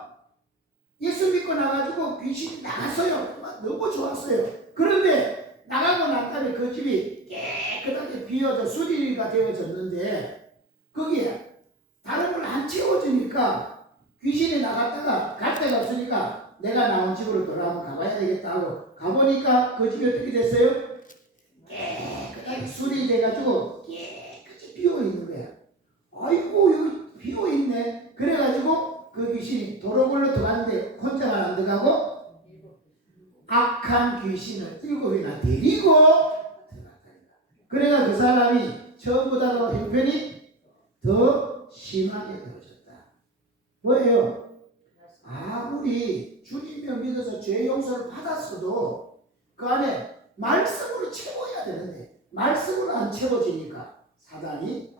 예수 믿고 나가지고 귀신이 나갔어요. 너무 좋았어요. 그런데 나가고 났다니 그 집이 깨끗하게 비어져 수리가 되어졌는데 거기에 다른 걸 안 채워주니까 귀신이 나갔다가 갈 데가 없으니까 내가 나온 집으로 돌아오면 가봐야 되겠다 하고 가보니까 그 집이 어떻게 됐어요? 깨끗하게 수리돼가지고 깨끗이 비어있는 거야. 아이고 여기 비어있네. 그래가지고 그 귀신이 도로골로 들어갔는데 혼자만 안 들어가고 악한 귀신을 7이나 데리고 들어갔다. 그래가 그 사람이 처음보다 형편이 더 심하게 되어졌다. 뭐예요? 아무리 주님을 믿어서 죄 용서를 받았어도 그 안에 말씀으로 채워야 되는데 말씀으로 안 채워지니까 사단이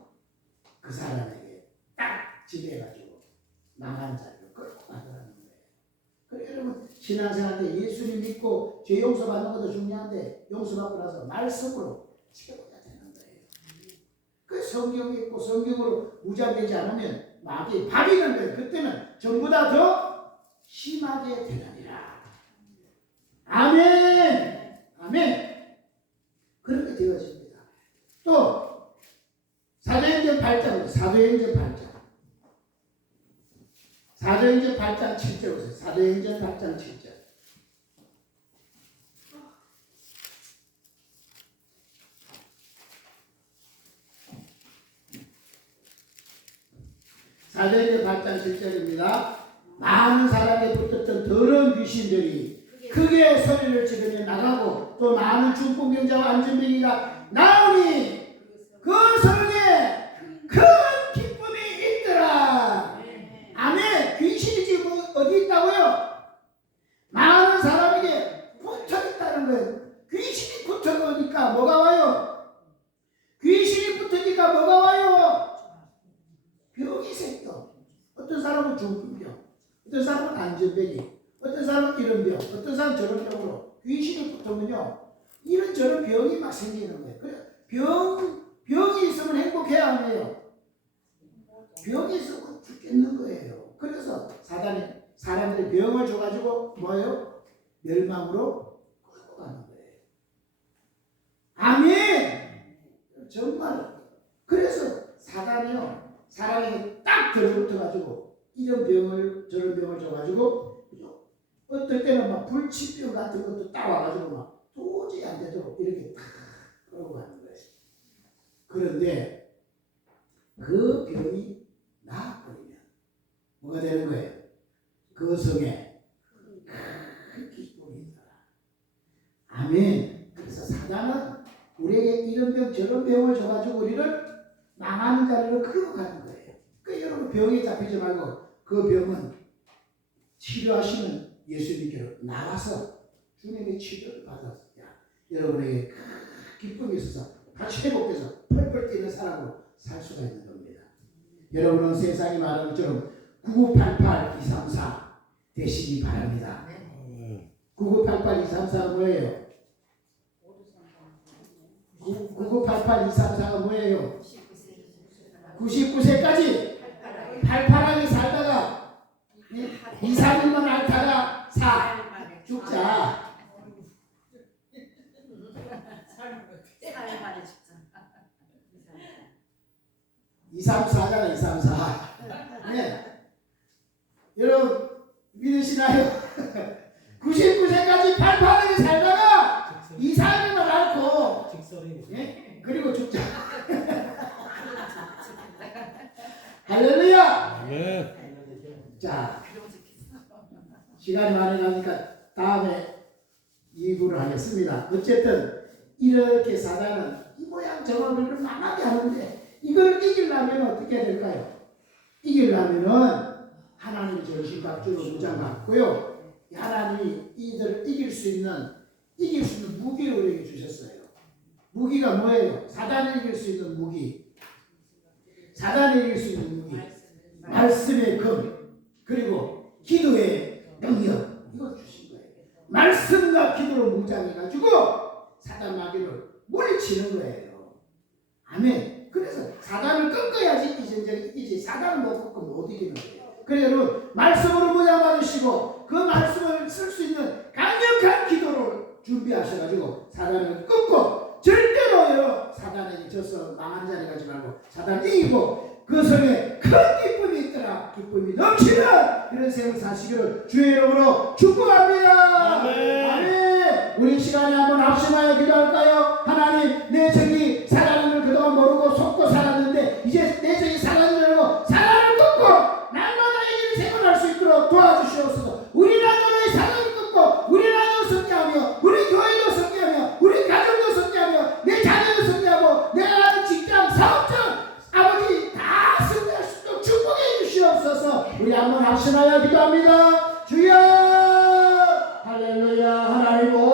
그 사람에게 딱 지배해가지고 망한 자리로 끌고 가더라는 거예요. 그래 여러분 신앙생활 때 예수님 믿고 죄 용서 받는 것도 중요한데 용서받고 나서 말씀으로 채워야 되는 거예요. 그 성경이 있고 성경으로 무장되지 않으면 마귀 밥이는 거예요. 그때는 전부 다 더 심하게 되느니라. 아멘. 아멘. 그렇게 되어집니다. 또 사도행전 8장 사도행전 8장 7절 보세요. 사도행전 8장 7절. 사도행전 8장 7절입니다. 많은 사람에 붙었던 더러운 귀신들이 크게 소리를 지르며 나가고 또 많은 중풍병자와 안전병이가 나오니 그 성에 큰 기쁨이 있더라. 아멘. 귀신이 지금 어디 있다고요? 많은 사람에게 붙어 있다는 거예요. 귀신이 붙어 놓으니까 뭐가 와요? 귀신이 붙으니까 뭐가 와요? 병이 생겨. 어떤 사람은 중풍병, 어떤 사람은 안전병이, 어떤 사람은 이런 병, 어떤 사람은 저런 병으로 귀신이 붙으면요 이런저런 병이 막 생기는 거예요. 그래 병이 있으면 행복해야 안 해요. 병이 있으면 죽겠는 거예요. 그래서 사단이 사람들이 병을 줘가지고 뭐예요? 멸망으로 끌고 가는 거예요. 아멘. 정말 그래서 사단이요 사람에게 딱 들어붙어가지고 이런 병을 저런 병을 줘가지고 그죠? 어떨 때는 막 불치병 같은 것도 딱 와가지고 막 도저히 안 되도록 이렇게 탁 끌고 가는 거예요. 그런데 그 병이 나아버리면 뭐가 되는 거예요? 그 성에 큰 기쁨이 있더라. 아멘. 그래서 사단은 우리에게 이런 병 저런 병을 줘가지고 우리를 망하는 자리로 끌고 가는 거예요. 그러니까 여러분 병에 잡히지 말고 그 병은 치료하시는 예수님께로 나가서 주님의 치료를 받았어야 여러분에게 큰 기쁨이 있어서 다시 회복돼서 펄펄 뛰는 사람으로 살 수가 있는 겁니다. 여러분은 세상이 말하는 것처럼 9988-234 되시기 바랍니다. 9988-234가 뭐예요? 9988-234가 뭐예요? 99세까지 팔팔하게 살다가 2, 3일만 앓다가 죽자. 234잖아 234. 네. 여러분 믿으시나요? 99세까지 팔팔하게 살다가 2, 3일만 앓고 예? 그리고 죽자. 할렐루야. 네. 자, 시간이 많이 나니까 다음에 2부를 하겠습니다. 어쨌든 이렇게 사단은 이 모양 저 모양을 망하게 하는데 이걸 이기려면 어떻게 될까요? 이기려면은 하나님이 전신갑주로 무장 갖고요. 하나님이 이들을 이길 수 있는 무기를 우리에게 주셨어요. 무기가 뭐예요? 사단을 이길 수 있는 무기. 사단을 이길 수 있는 무기. 말씀의 금 그리고 기도의 능력 이걸 주신 거예요. 말씀과 기도로 무장해가지고 사단 마귀를 물리치는 거예요. 아멘. 그래서 사단을 꺾어야지 이 전쟁이 이기지. 사단을 못 꺾으면 못 이기는 거예요. 그래서 여러분 말씀으로 무장 받으시고 그 말씀을 쓸 수 있는 강력한 기도를 준비하셔가지고 사단을 끊고 절대로요 사단에게 져서 망한 자리 가지 말고 사단 이기고 그 성에 큰 기쁨이 있더라. 기쁨이 넘치는 이런 생을 사시기를 주의 이름으로 축복합니다. 아멘. 아멘. 우리 시간에 한번 합심하여 기도할까요? 하나님 내 정이 살아가는 걸 그동안 모르고 속고 살았는데 이제 내 정이 살아가는 줄 알고 사랑을 끊고 날마다 이기는 생활할 수 있도록 도와주시옵소서. 우리 나라의 사랑을 끊고 우리 나라도 승리하며 우리 교회도 승리하며 우리 가정도 승리하며 내 자녀도 승리하고 내가 하는 직장 사업장 아버지 다 승리할 수 있도록 축복해 주시옵소서. 우리 한번 확신하여 기도합니다. 주여 할렐루야. 하나님 온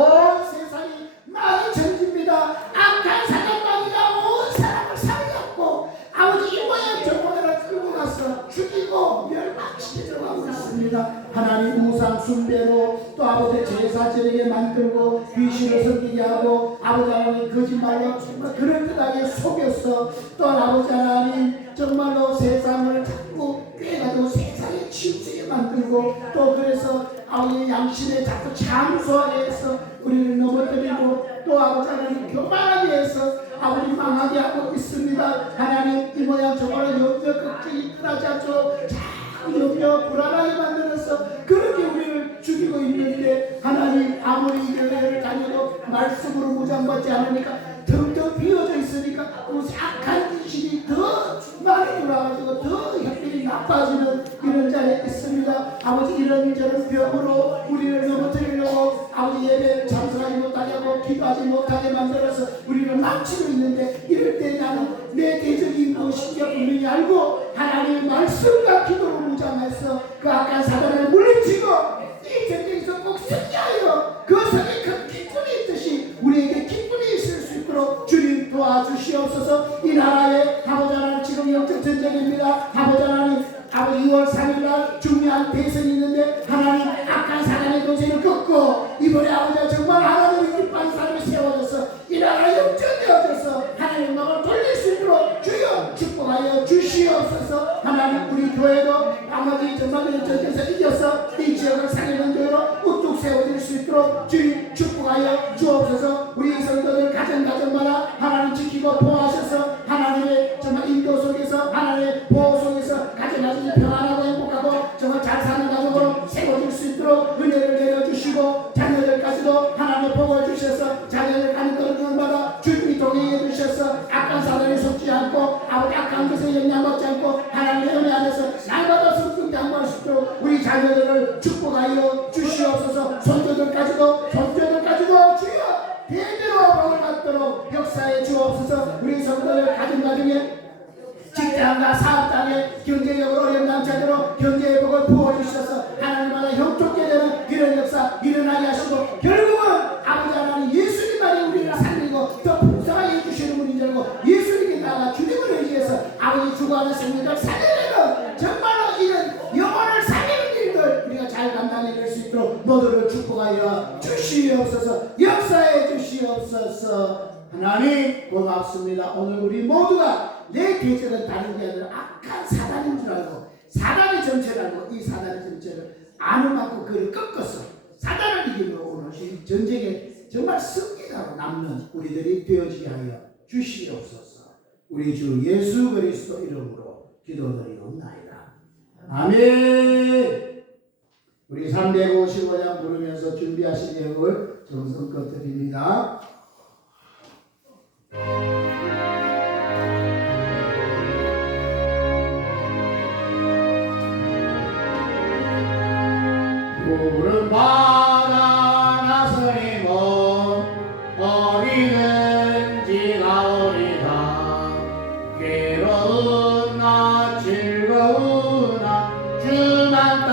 세상이 많이 전집니다. 악한 사단마귀가 온 사람을 사로잡고 아버지 이 모양 저 모양을 끌고 가서 죽이고 멸망시켜 들어가고 있습니다. 하나님 우상 숭배로 또 아버지 제사 지내게 만들고 귀신을 섬기게 하고 아버지 하나님 거짓말로 정말 그럴듯하게 속여서 또 아버지 하나님 정말로 세상을 자꾸 꿰가지고 세상에 치우치게 만들고 또 그래서 아버지 양심에 자꾸 참소하게 해서 우리를 넘어뜨리고 또 아버지 하나님 교만하게 해서 아버지 망하게 하고 있습니다. 하나님 이 모양 저 모양 염려 걱정이 끝나지 않도록 자꾸 염려 불안하게 만들어서 그렇게 우리를 죽이고 있는데 하나님 아무리 이 교회를 다녀도 말씀으로 무장받지 않으니까 텅텅 비어져 있으니까 그 악한 귀신이 더 많이 돌아가지고 더 형편이 나빠지는 이런 자리에 있습니다. 아버지 이런저런 병으로 우리를 넘어뜨리려고 아버지 예배 참석하지 못하게 하고 기도하지 못하게 만들어서 우리를 망치고 있는데 이럴 때 나는 내 대적이 무엇인지 분명히 알고 하나님의 말씀과 기도로 무장해서 그 악한 사단을 물리치고 이 전쟁에서 꼭 승리하여 그 성에 큰 기쁨이 있듯이 우리에게 기쁨이 있을 수 있도록 주님 도와주시옵소서. 이 나라의 아버지 하나님 지금 영적 전쟁입니다. 아버지 하나님 아버지 2월 3일날 중요한 대선이 있는데 하나님 악한 사단의 권세를 꺾고 이번에 아버지가 정말 하나님을 기뻐하는 사람이 세워져서 이 나라가 역전되어져서 하나님 영광을 돌릴 수 있도록 주여 축복하여 주시옵소서. 하나님 우리 교회도 아버지 정말 전쟁에서 이겨서 이 지역을 살리는 교회로 우뚝 세워질 수 있도록 주님 축복하여 주옵소서. 우리 성도들 가정마다 하나님 지키고 보호하셔서 하나님의 정말 인도 속에서 하나님의 보호 속에서 가정가정이 평안하고 행복하고 정말 잘 사는 가족으로 세워질 수 있도록 은혜를 내려주시고 자녀들까지도 하나님의 복을 주셔서 자녀들 가는 걸음마다 주님이 동행해 주셔서 악한 사단에 속지 않고 아버지 악한 것에 영향받지 않고 하나님의 은혜 안에서 날마다 성숙 양보할 수 있도록 우리 자녀들을 축복하여 주시옵소서. 손주들까지도 주여 대대로 복을 받도록 역사해 주옵소서. 우리 성도들 가정가정에 직장과 사업장에 경제적으로 어려운 자들로 경제의 복을 부어주셔서 하나님마다 형통케 되는 이런 역사 일어나게 하시고 결국은 아버지 하나님 예수님만이 우리를 살리고 더 풍성하게 해주시는 분인 줄 알고 예수님께 나아가 주님을 의지해서 아버지 죽어가는 생명을 살리는 정말로 이런 영혼을 살리는 일들 우리가 잘 감당해낼 수 있도록 모두를 축복하여 주시옵소서. 역사해 주시옵소서. 하나님 고맙습니다. 오늘 우리 모두가 내 계절은 다른 게 아니라 악한 사단인 줄 알고 사단의 정체를 알고 이 사단의 정체를 아는 만큼 그를 꺾어서 사단을 이기며 오늘 이 전쟁에 정말 승리자로 남는 우리들이 되어지게 하여 주시옵소서. 우리 주 예수 그리스도 이름으로 기도드리옵나이다. 아멘. 우리 355장 부르면서 준비하신 내용을 정성껏 드립니다. 푸른 바다 나서리고 어디든지 가오리다. 괴로운 나 즐거운 나 주만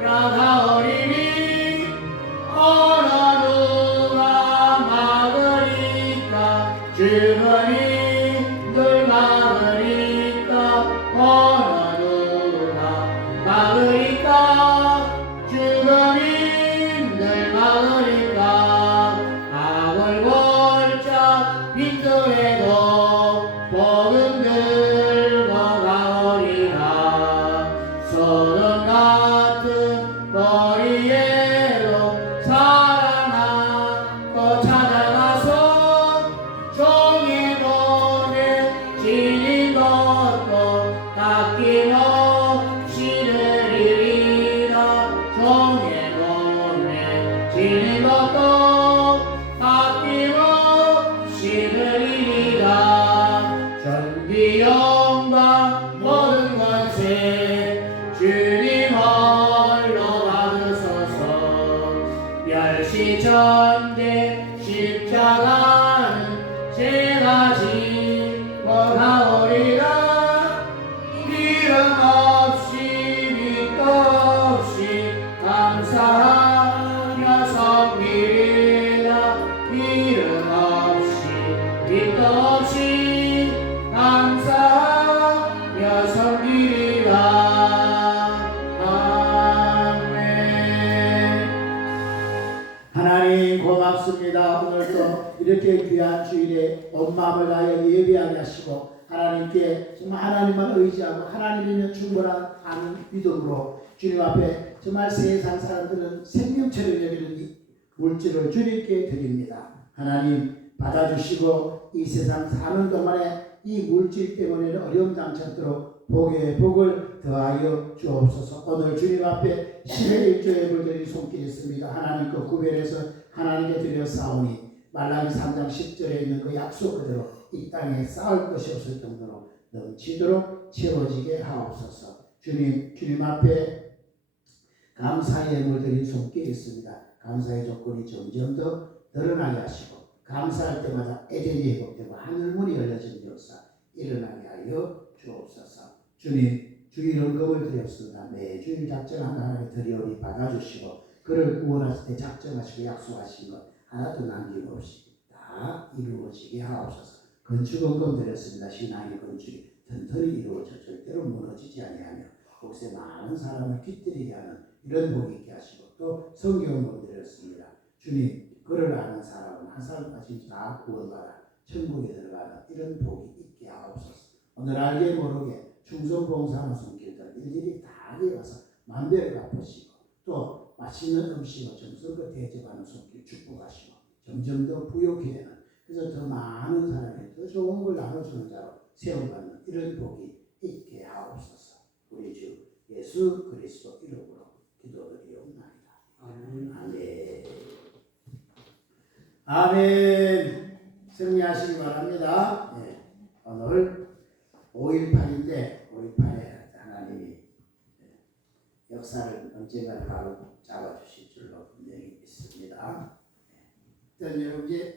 따라가오리니 어느 누가 막으리까 주거니 늘 막으리까 어느 누가 막으리까 주거님들 막으리까 악을 골짝 빈도에도 복음 들고 가오리라. 소돔 같은 거리에도 사랑하고 찾아가서 종의 돈에 지닌 것도 깎임없이 드리리라. 종의 몸에 지닌 것도 아낌없이 드리리라. 전비 영광 모든 권세 주님 홀로 받으소서. 멸시전대 십자가는 제가 지고 가오리라. 이름 없이 고맙습니다. 오늘도 이렇게 귀한 주일에 온 마음을 다하여 예배하게 하시고 하나님께 정말 하나님만 의지하고 하나님이면 충분한 아는 믿음으로 주님 앞에 정말 세상 사람들은 생명처럼 여기는 이 물질을 주님께 드립니다. 하나님 받아주시고 이 세상 사는 동안에 이 물질 때문에 어려움 당치 않도록 복에 복을 더하여 주옵소서. 오늘 주님 앞에 10회 1조의 물들이 손길이 있습니다. 하나님과 구별해서 하나님께 드려 싸우니 말라기 3장 10절에 있는 그 약속 그대로 이 땅에 쌓을 것이 없을 정도로 넘치도록 채워지게 하옵소서. 주님 앞에 감사의 물들이 손길이 있습니다. 감사의 조건이 점점 더 늘어나게 하시고 감사할 때마다 에덴이 회복되고 하늘문이 열려진 역사 일어나게 하여 주옵소서. 주님 주일 헌금을 드렸습니다. 매주일 작정한 하나님의 드리오니 받아주시고 그를 구원하실 때 작정하시고 약속하신 것 하나도 남김없이 다 이루어지게 하옵소서. 건축 헌금 드렸습니다. 신앙의 건축이 튼튼히 이루어져 절대로 무너지지 아니하며 혹시 많은 사람을 깃들이게 하는 이런 복이 있게 하시고 또 성경 헌금 드렸습니다. 주님 그를 아는 사람은 한 사람까지 다 구원받아 천국에 들어가는 이런 복이 있게 하옵소서. 오늘 알게 모르게 충성봉사하는 손길들 일일이 다 되어서 만배를 갚으시고 또 맛있는 음식을 정성껏 대접하는 손길 축복하시고 점점 더 부욕해 되는 그래서 더 많은 사람이 더 좋은 걸 나눠주는 자로 세워받는 이런 복이 있게 하옵소서. 우리 주 예수 그리스도 이름으로 기도드리옵나이다. 아멘. 아멘. 승리하시기 바랍니다. 네. 오늘 5.18인데 5.18에 하나님이 역사를 언젠가 바로 잡아주실 줄로 분명히 믿습니다. 여러분 이제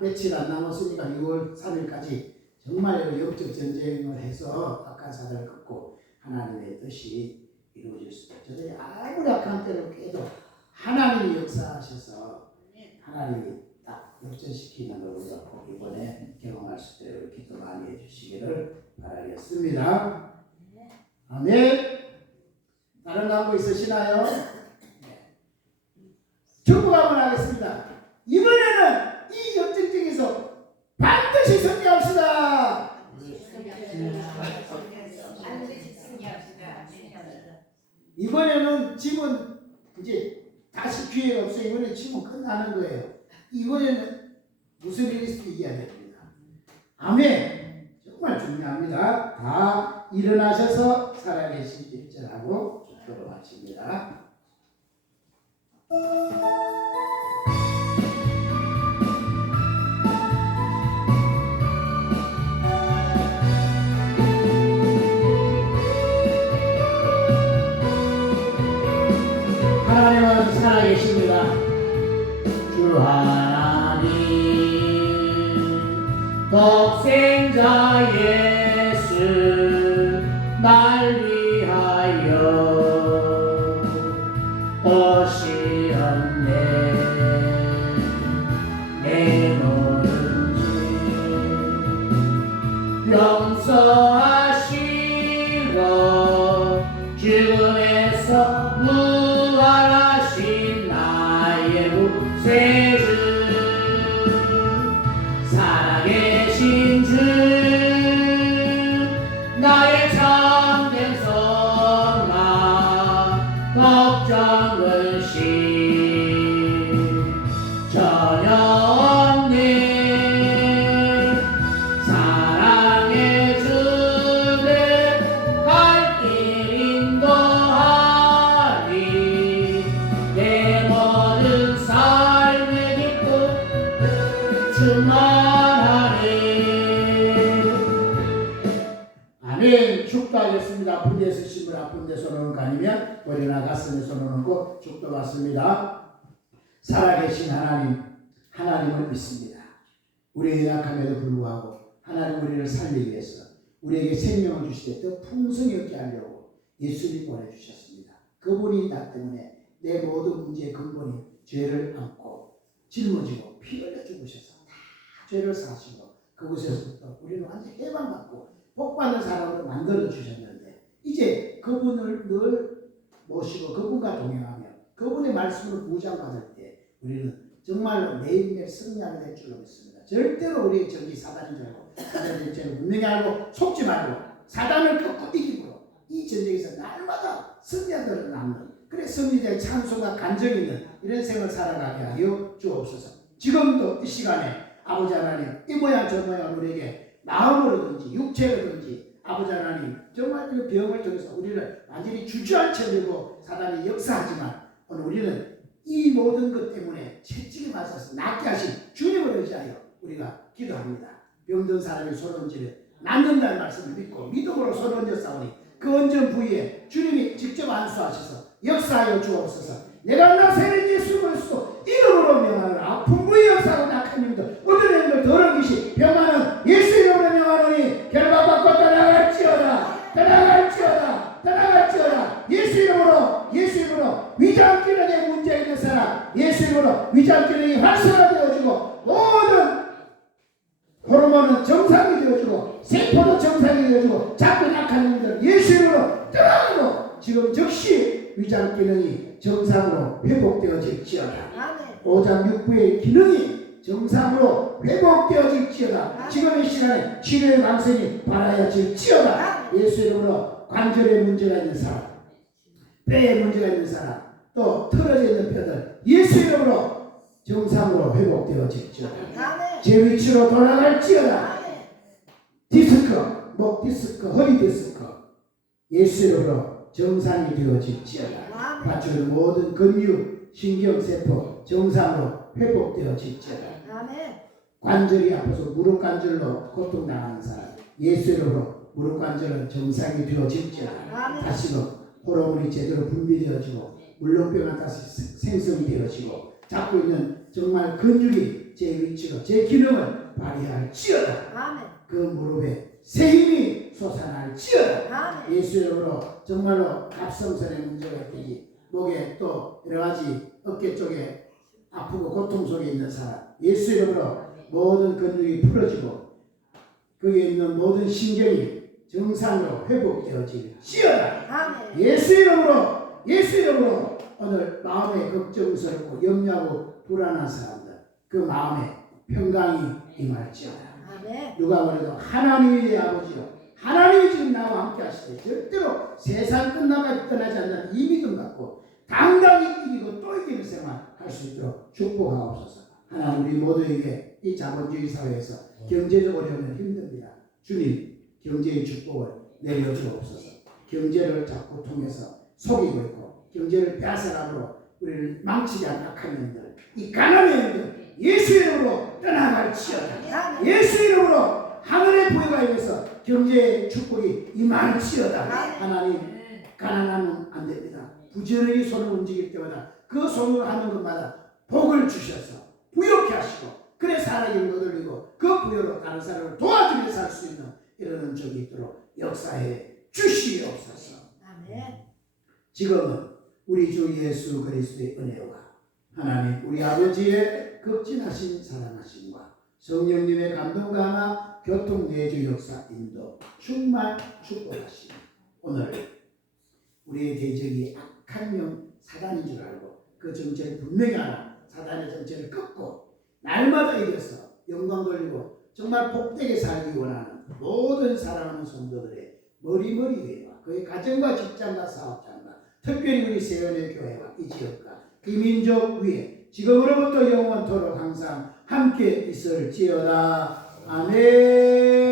며칠 안 남았으니까 6월 3일까지 정말 영적 전쟁을 해서 악한 사단을 꺾고 하나님의 뜻이 이루어질 수 있다. 저들이 아무리 악한 때를 깨도 하나님이 역사하셔서 하나님이 딱 역전시키는 걸 우리가 꼭 이번에 경험할 수 있도록 기도 많이 해주시기를 바라겠습니다. 아멘. 다른 광고 있으시나요? 네. 축복 한번 하겠습니다. 이번에는 이 역전쟁에서 반드시 승리합시다. 이번에는 짐은 이제 다시 기회가 없어요. 이번에 짐은 끝나는 거예요. 이번에는 무슨 일이 있을지 이겨야 됩니다. 아멘. 정말 중요합니다. 다 일어나셔서 살아계신 일절하고 축도로 마칩니다. 하나님은 살아계십니다. 주 하나님 독생자 예수 날 위하여 오시었네. 내 모든 죄 용서하시고 죽음에서 부활하신 나의 구세주 살아계신 주 나의 참된 소망 걱정 근심 전혀 없네. 사랑의 주내 갈 길 인도하리. 내 모든 삶의 기쁨 충만하리. 아멘. 축도하겠습니다. 아픈 데 쓰신 분 아픈 데 손을 가니면 머리나 가슴에 손을 얹고 축도받습니다. 살아계신 하나님을 믿습니다. 우리의 약함에도 불구하고 하나님 우리를 살리기 위해서 우리에게 생명을 주실 때 더 풍성히 얻게 하려고 예수님 보내주셨습니다. 그분이 나 때문에 내 모든 문제의 근본이 죄를 안고 짊어지고 피 흘려 죽으셔서 다 죄를 사시고 그곳에서부터 우리는 완전히 해방받고 복받는 사람으로 만들어 주셨는데 이제 그분을 늘 모시고 그분과 동행하며 그분의 말씀으로 구장받을 때 우리는 정말로 매일매일 승리하게 될 줄로 믿습니다. 절대로 우리의 적이 사단인 줄 알고 사단인 줄 분명히 알고 속지 말고 사단을 꺾고 이기고 이 전쟁에서 날마다 승리하도록 남는 그래 승리자의 찬송과 간정이 있는 이런 생을 살아가게 하여 주옵소서. 지금도 이 시간에 아버지 하나님 이 모양 저 모양 우리에게 마음으로든지 육체로든지 아버지 하나님 정말 이 병을 통해서 우리를 완전히 주저앉혀 들고 사단이 역사하지만 오늘 우리는 이 모든 것 때문에 채찍에 맞아서 낫게 하신 주님을 의지하여 우리가 기도합니다. 병든 사람이 손을 얹으면 낫는다는 말씀을 믿고 믿음으로 손을 얹어 싸우니 그 얹은 부위에 주님이 직접 안수하셔서 역사하여 주옵소서. 내가 나사렛 예수 그리스도 이름으로 명하는 아픈 부위 역사하고 낙한 님들 모든 영들 더러운 귀신 병하는 예수 이름으로 명하노니 결박받고 떠나갈지어다 떠나갈지어다 떠나갈지어다. 예수 이름으로 위장 기능에 문제 있는 사람 예수 이름으로 위장 기능이 활성화되어지고 모든 호르몬은 정상이 되어지고 세포도 정상이 되어지고 자꾸 약한 놈들 예수 이름으로 떠나가고 지금 즉시 위장 기능이 정상으로 회복되어질지어다. 오장 육부의 기능이 정상으로 회복되어질지어다. 지금 이 시간에 치료의 강선이 바라야질지어다. 예수 이름으로 관절에 문제가 있는 사람 뼈에 문제가 있는 사람 또 틀어져 있는 뼈들 예수 이름으로 정상으로 회복되어질지어다. 제 위치로 돌아갈지어다. 디스크, 목 디스크, 허리 디스크 예수 이름으로 정상이 되어질지어다. 받쳐줄 모든 근육, 신경세포 정상으로 회복되어질지어다. 관절이 아파서 무릎 관절로 고통당하는 사람 예수 이름으로 무릎 관절은 정상이 되어질지어다. 다시금 호르몬이 제대로 분비되어지고 물렁병은 다시 생성되어지고 잡고 있는 정말 근육이 제 위치로 제 기능을 발휘할지어다. 그 무릎에 새 힘이 솟아날지어다. 예수 이름으로 정말로 갑상선에 문제가 있든지 목에 또 여러가지 어깨 쪽에 아프고 고통 속에 있는 사람 예수 이름으로 모든 근육이 풀어지고 거기에 있는 모든 신경이 정상으로 회복되어질지어다. 예수 이름으로 오늘 마음에 걱정스럽고 염려하고 불안한 사람들 그 마음에 평강이 임할지어다. 누가 그래도 하나님이 내 아버지요 하나님이 지금 나와 함께 하시되 절대로 세상 끝나가지 떠나지 않는 이 믿음 갖고 당당히 이기고 또 이기는 생활 할 수 있도록 축복하옵소서. 하나님 우리 모두에게 이 자본주의 사회에서 경제적으로 하면 힘듭니다. 주님 경제의 축복을 내려주옵소서. 경제를 자꾸 통해서 속이고 있고 경제를 빼앗아가므로 우리를 망치지 않는 악한 년들 이 가난한 년들 예수 이름으로 떠나갈지어다. 예수 이름으로 하늘의 부여가 임해서 경제의 축복이 임할지어다. 하나님 가난하면 안 됩니다. 부지런히 손을 움직일 때마다 그 손을 하는 것마다 복을 주셔서 부욕케 하시고 그래 사람이 못 올리고 그 부여로 다른 사람을 도와주며 살 수 있는 이런 적이 있도록 역사해 주시옵소서. 지금은 우리 주 예수 그리스도의 은혜와 하나님 우리 아버지의 극진하신 사랑하심과 성령님의 감동 강화 교통 내주 역사 인도 충만 축복하심 오늘 우리의 대적이 악한 영 사단인 줄 알고 그 정체를 분명히 알아 사단의 정체를 끊고 날마다 이겨서 영광 돌리고 정말 복되게 살기 원하는 모든 사랑하는 성도들의 머리머리와 그의 가정과 직장과 사업장과 특별히 우리 세연의 교회와 이 지역과 이 민족 위에 지금으로부터 영원토록 항상 함께 있을지어다. 아멘.